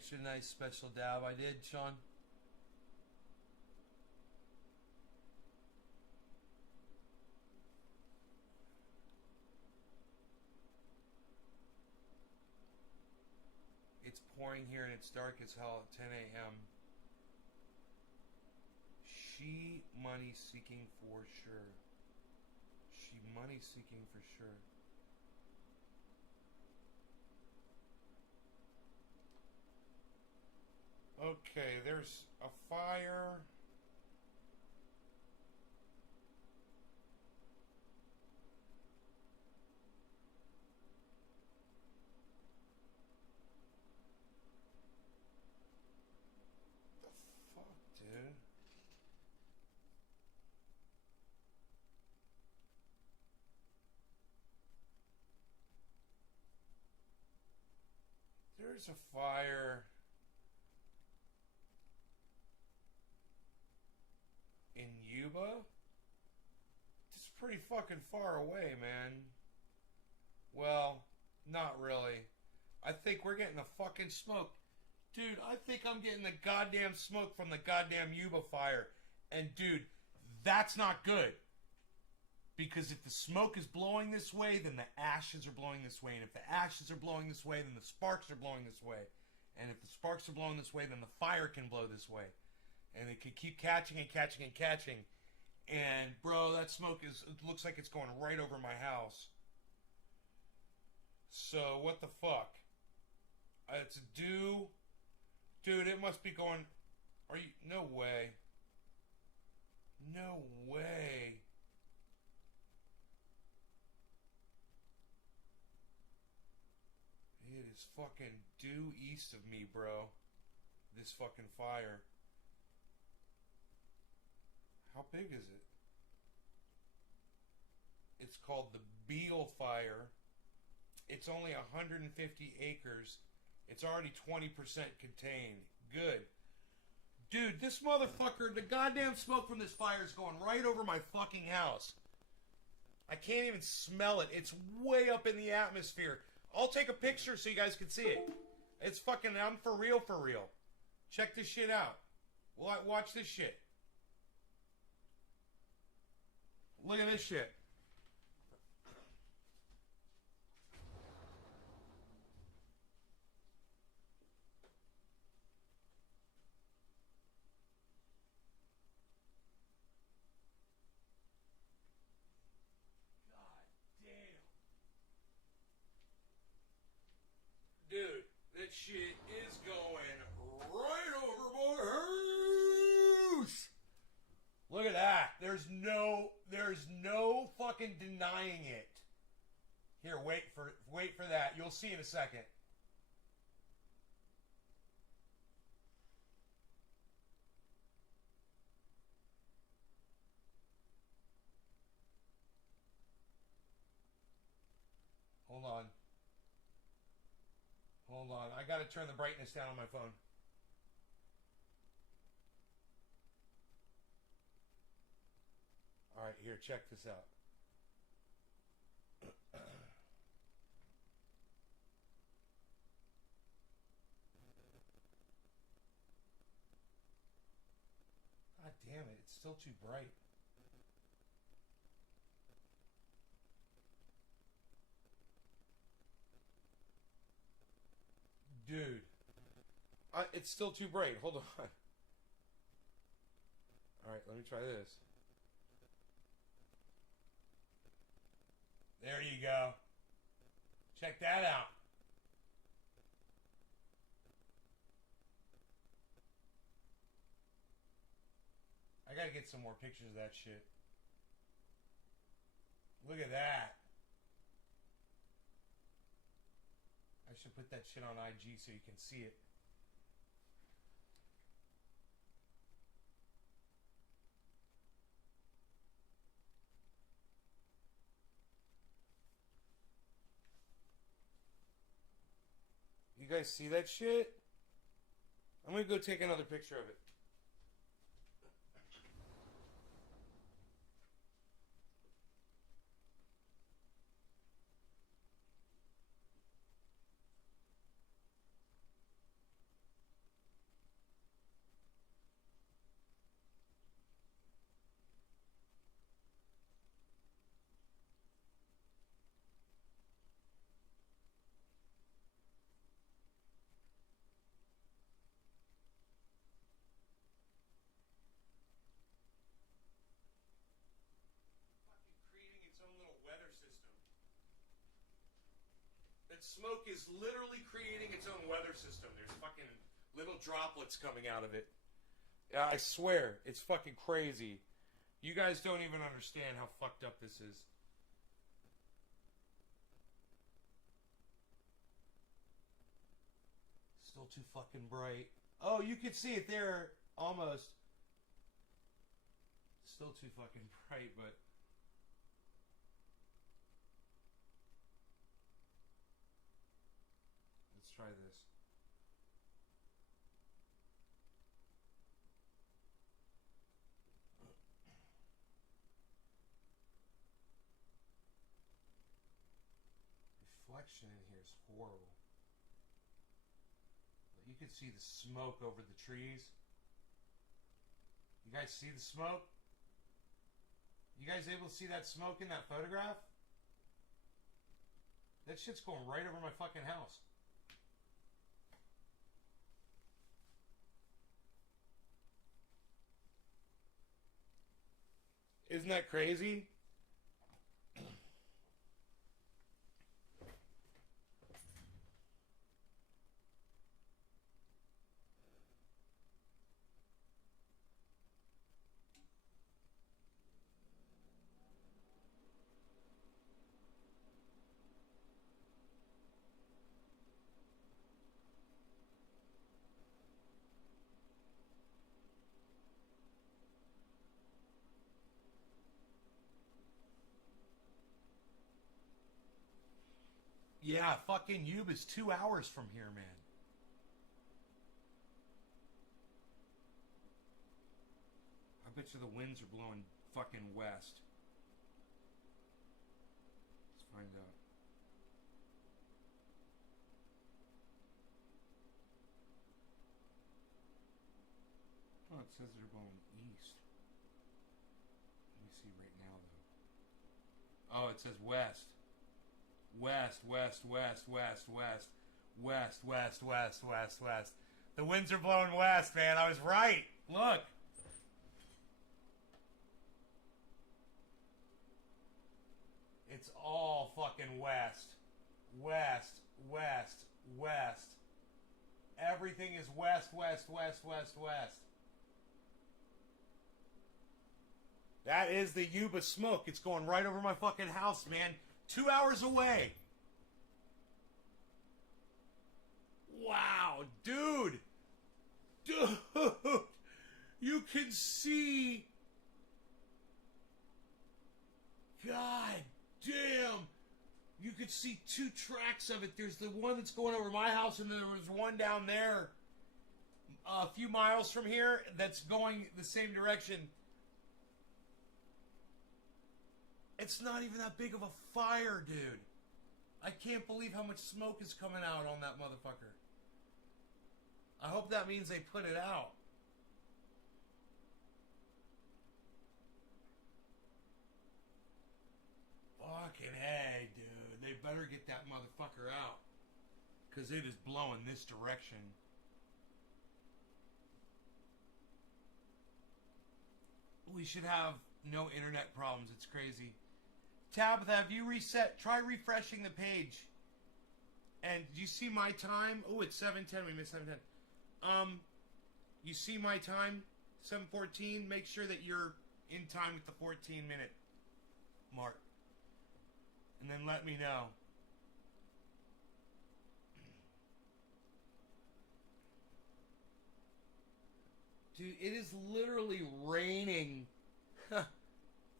extra nice special dab I did, Sean? It's pouring here and it's dark as hell at 10 a.m. She money seeking for sure. She money seeking for sure. Okay, there's a fire. The fuck, dude? There's a fire in Yuba? It's pretty fucking far away, man. Well, not really. I think we're getting the fucking smoke. Dude, I think I'm getting the goddamn smoke from the goddamn Yuba fire. And dude, that's not good. Because if the smoke is blowing this way, then the ashes are blowing this way. And if the ashes are blowing this way, then the sparks are blowing this way. And if the sparks are blowing this way, then the fire can blow this way. And it could keep catching and catching and catching. And bro, that smoke it looks like it's going right over my house. So what the fuck? It's due. Dude, it must be going. Are you? No way. No way. It is fucking due east of me, bro. This fucking fire. How big is it? It's called the Beale Fire. It's only 150 acres. It's already 20% contained. Good. Dude, this motherfucker, the goddamn smoke from this fire is going right over my fucking house. I can't even smell it. It's way up in the atmosphere. I'll take a picture so you guys can see it. It's fucking, I'm for real, for real. Check this shit out. Watch this shit. Look at this shit. Dude, that shit is going right over my house. Look at that. There's no fucking denying it. Here, wait for that. You'll see in a second. Hold on. Hold on. I gotta turn the brightness down on my phone. Alright, here, check this out. God damn it, it's still too bright. Dude. It's still too bright. Hold on. Alright, let me try this. There you go. Check that out. I gotta get some more pictures of that shit. Look at that. I should put that shit on IG so you can see it. You guys see that shit? I'm gonna go take another picture of it. That smoke is literally creating its own weather system. There's fucking little droplets coming out of it. Yeah, I swear, it's fucking crazy. You guys don't even understand how fucked up this is. Still too fucking bright. Oh, you can see it there, almost. Still too fucking bright, but... Let's try this. Reflection in here is horrible. But you can see the smoke over the trees. You guys see the smoke? You guys able to see that smoke in that photograph? That shit's going right over my fucking house. Isn't that crazy? Yeah, fucking Yuba's 2 hours from here, man. I bet you the winds are blowing fucking west. Let's find out. Oh, it says they're blowing east. Let me see right now, though. Oh, it says west. West, west, west, west, west, west, west, west, west, west. The winds are blowing west, man. I was right. Look. It's all fucking west. West, west, west. Everything is west, west, west, west, west. That is the Yuba smoke. It's going right over my fucking house, man. 2 hours away. Wow, dude. Dude. You can see. God damn. You could see 2 tracks of it. There's the one that's going over my house, and then there was one down there a few miles from here that's going the same direction. It's not even that big of a fire, dude. I can't believe how much smoke is coming out on that motherfucker. I hope that means they put it out. Fucking hey, dude. They better get that motherfucker out. Because it is blowing this direction. We should have no internet problems. It's crazy. Tabitha, have you reset? Try refreshing the page. And do you see my time? Oh, it's 7:10. We missed 7:10. You see my time? 7:14. Make sure that you're in time with the 14-minute mark. And then let me know. Dude, it is literally raining.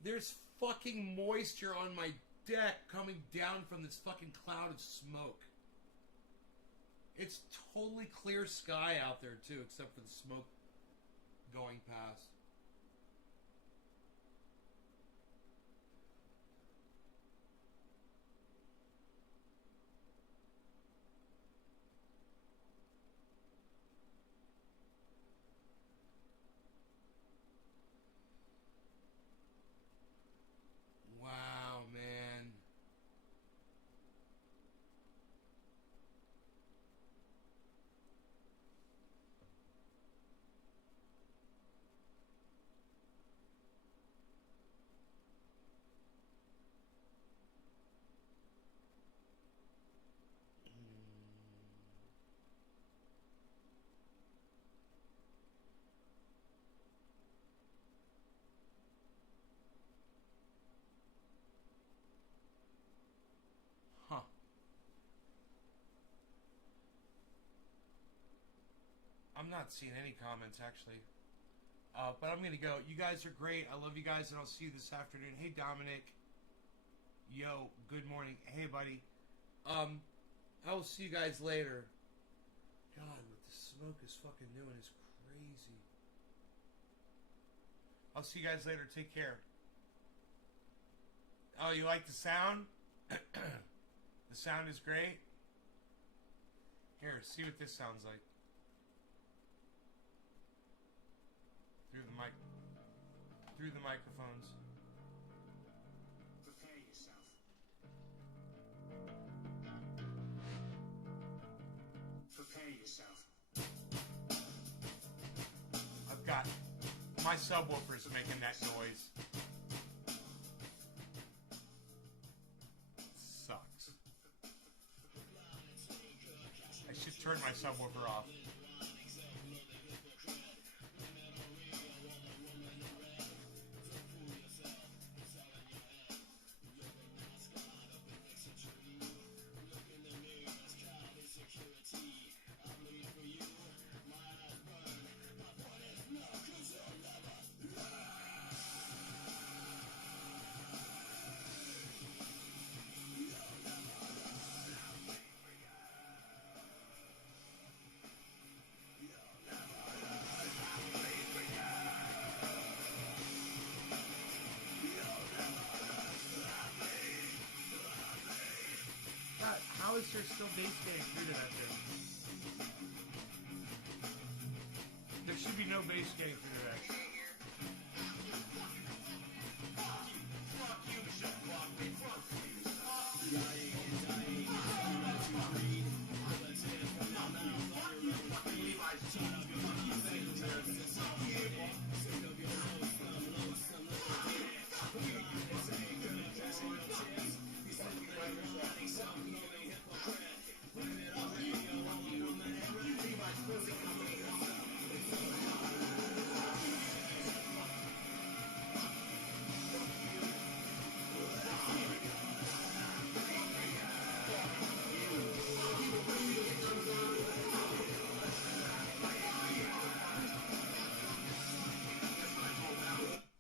There's fucking moisture on my deck coming down from this fucking cloud of smoke. It's totally clear sky out there too, except for the smoke going past. Wow, man. I'm not seeing any comments, actually. But I'm going to go. You guys are great. I love you guys, and I'll see you this afternoon. Hey, Dominic. Yo, good morning. Hey, buddy. I will see you guys later. God, what the smoke is fucking doing is crazy. I'll see you guys later. Take care. Oh, you like the sound? The sound is great. Here, see what this sounds like. Through the mic. Through the microphones. Prepare yourself. Prepare yourself. I've got my subwoofer's making that noise. Sucks. I should turn my subwoofer off. God, how is there still bass getting through to that thing? There should be no bass getting through to that.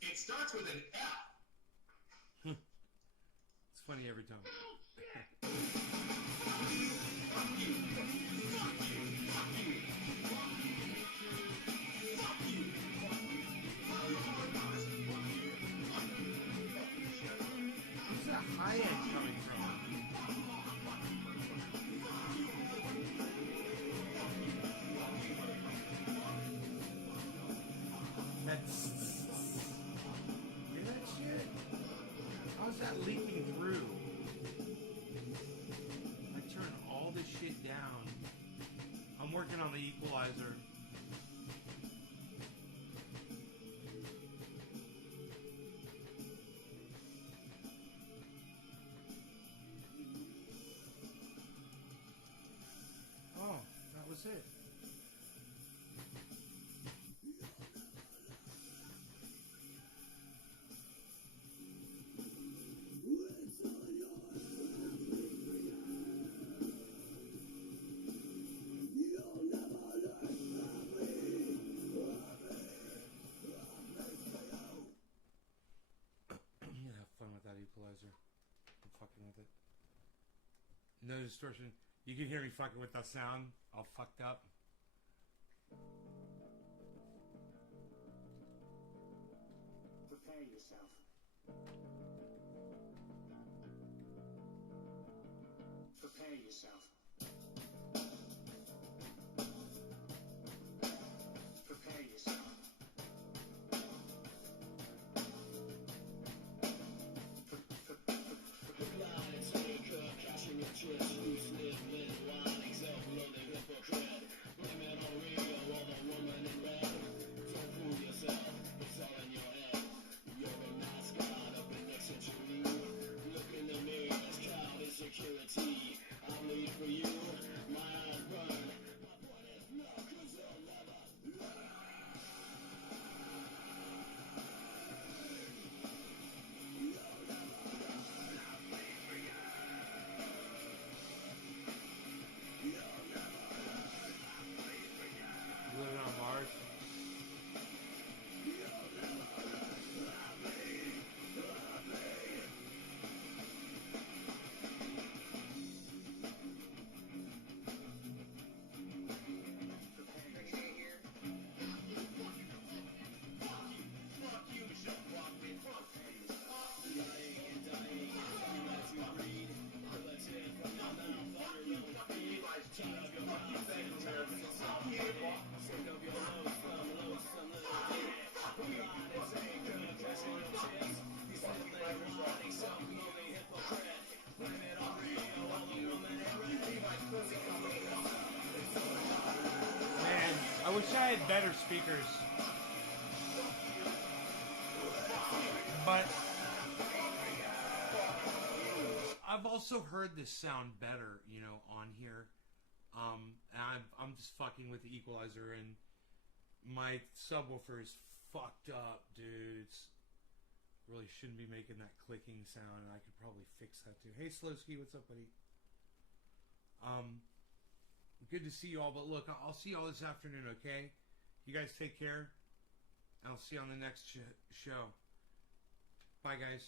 It starts with an F. It's funny every time. Where's that high end coming from? That's... Hear that shit? How's that leaking through? I turn all this shit down. I'm working on the equalizer. Oh, that was it. Have fun with that equalizer. I'm fucking with it. No distortion. You can hear me fucking with that sound. All fucked up. Prepare yourself. Prepare yourself. Prepare yourself. Security, I'm made for you. I had better speakers. But I've also heard this sound better, you know, on here. And I'm just fucking with the equalizer, and my subwoofer is fucked up, dude. It's really shouldn't be making that clicking sound, and I could probably fix that too. Hey, Slowski, what's up, buddy? Good to see you all, but look, I'll see you all this afternoon, okay? You guys take care. I'll see you on the next show. Bye, guys.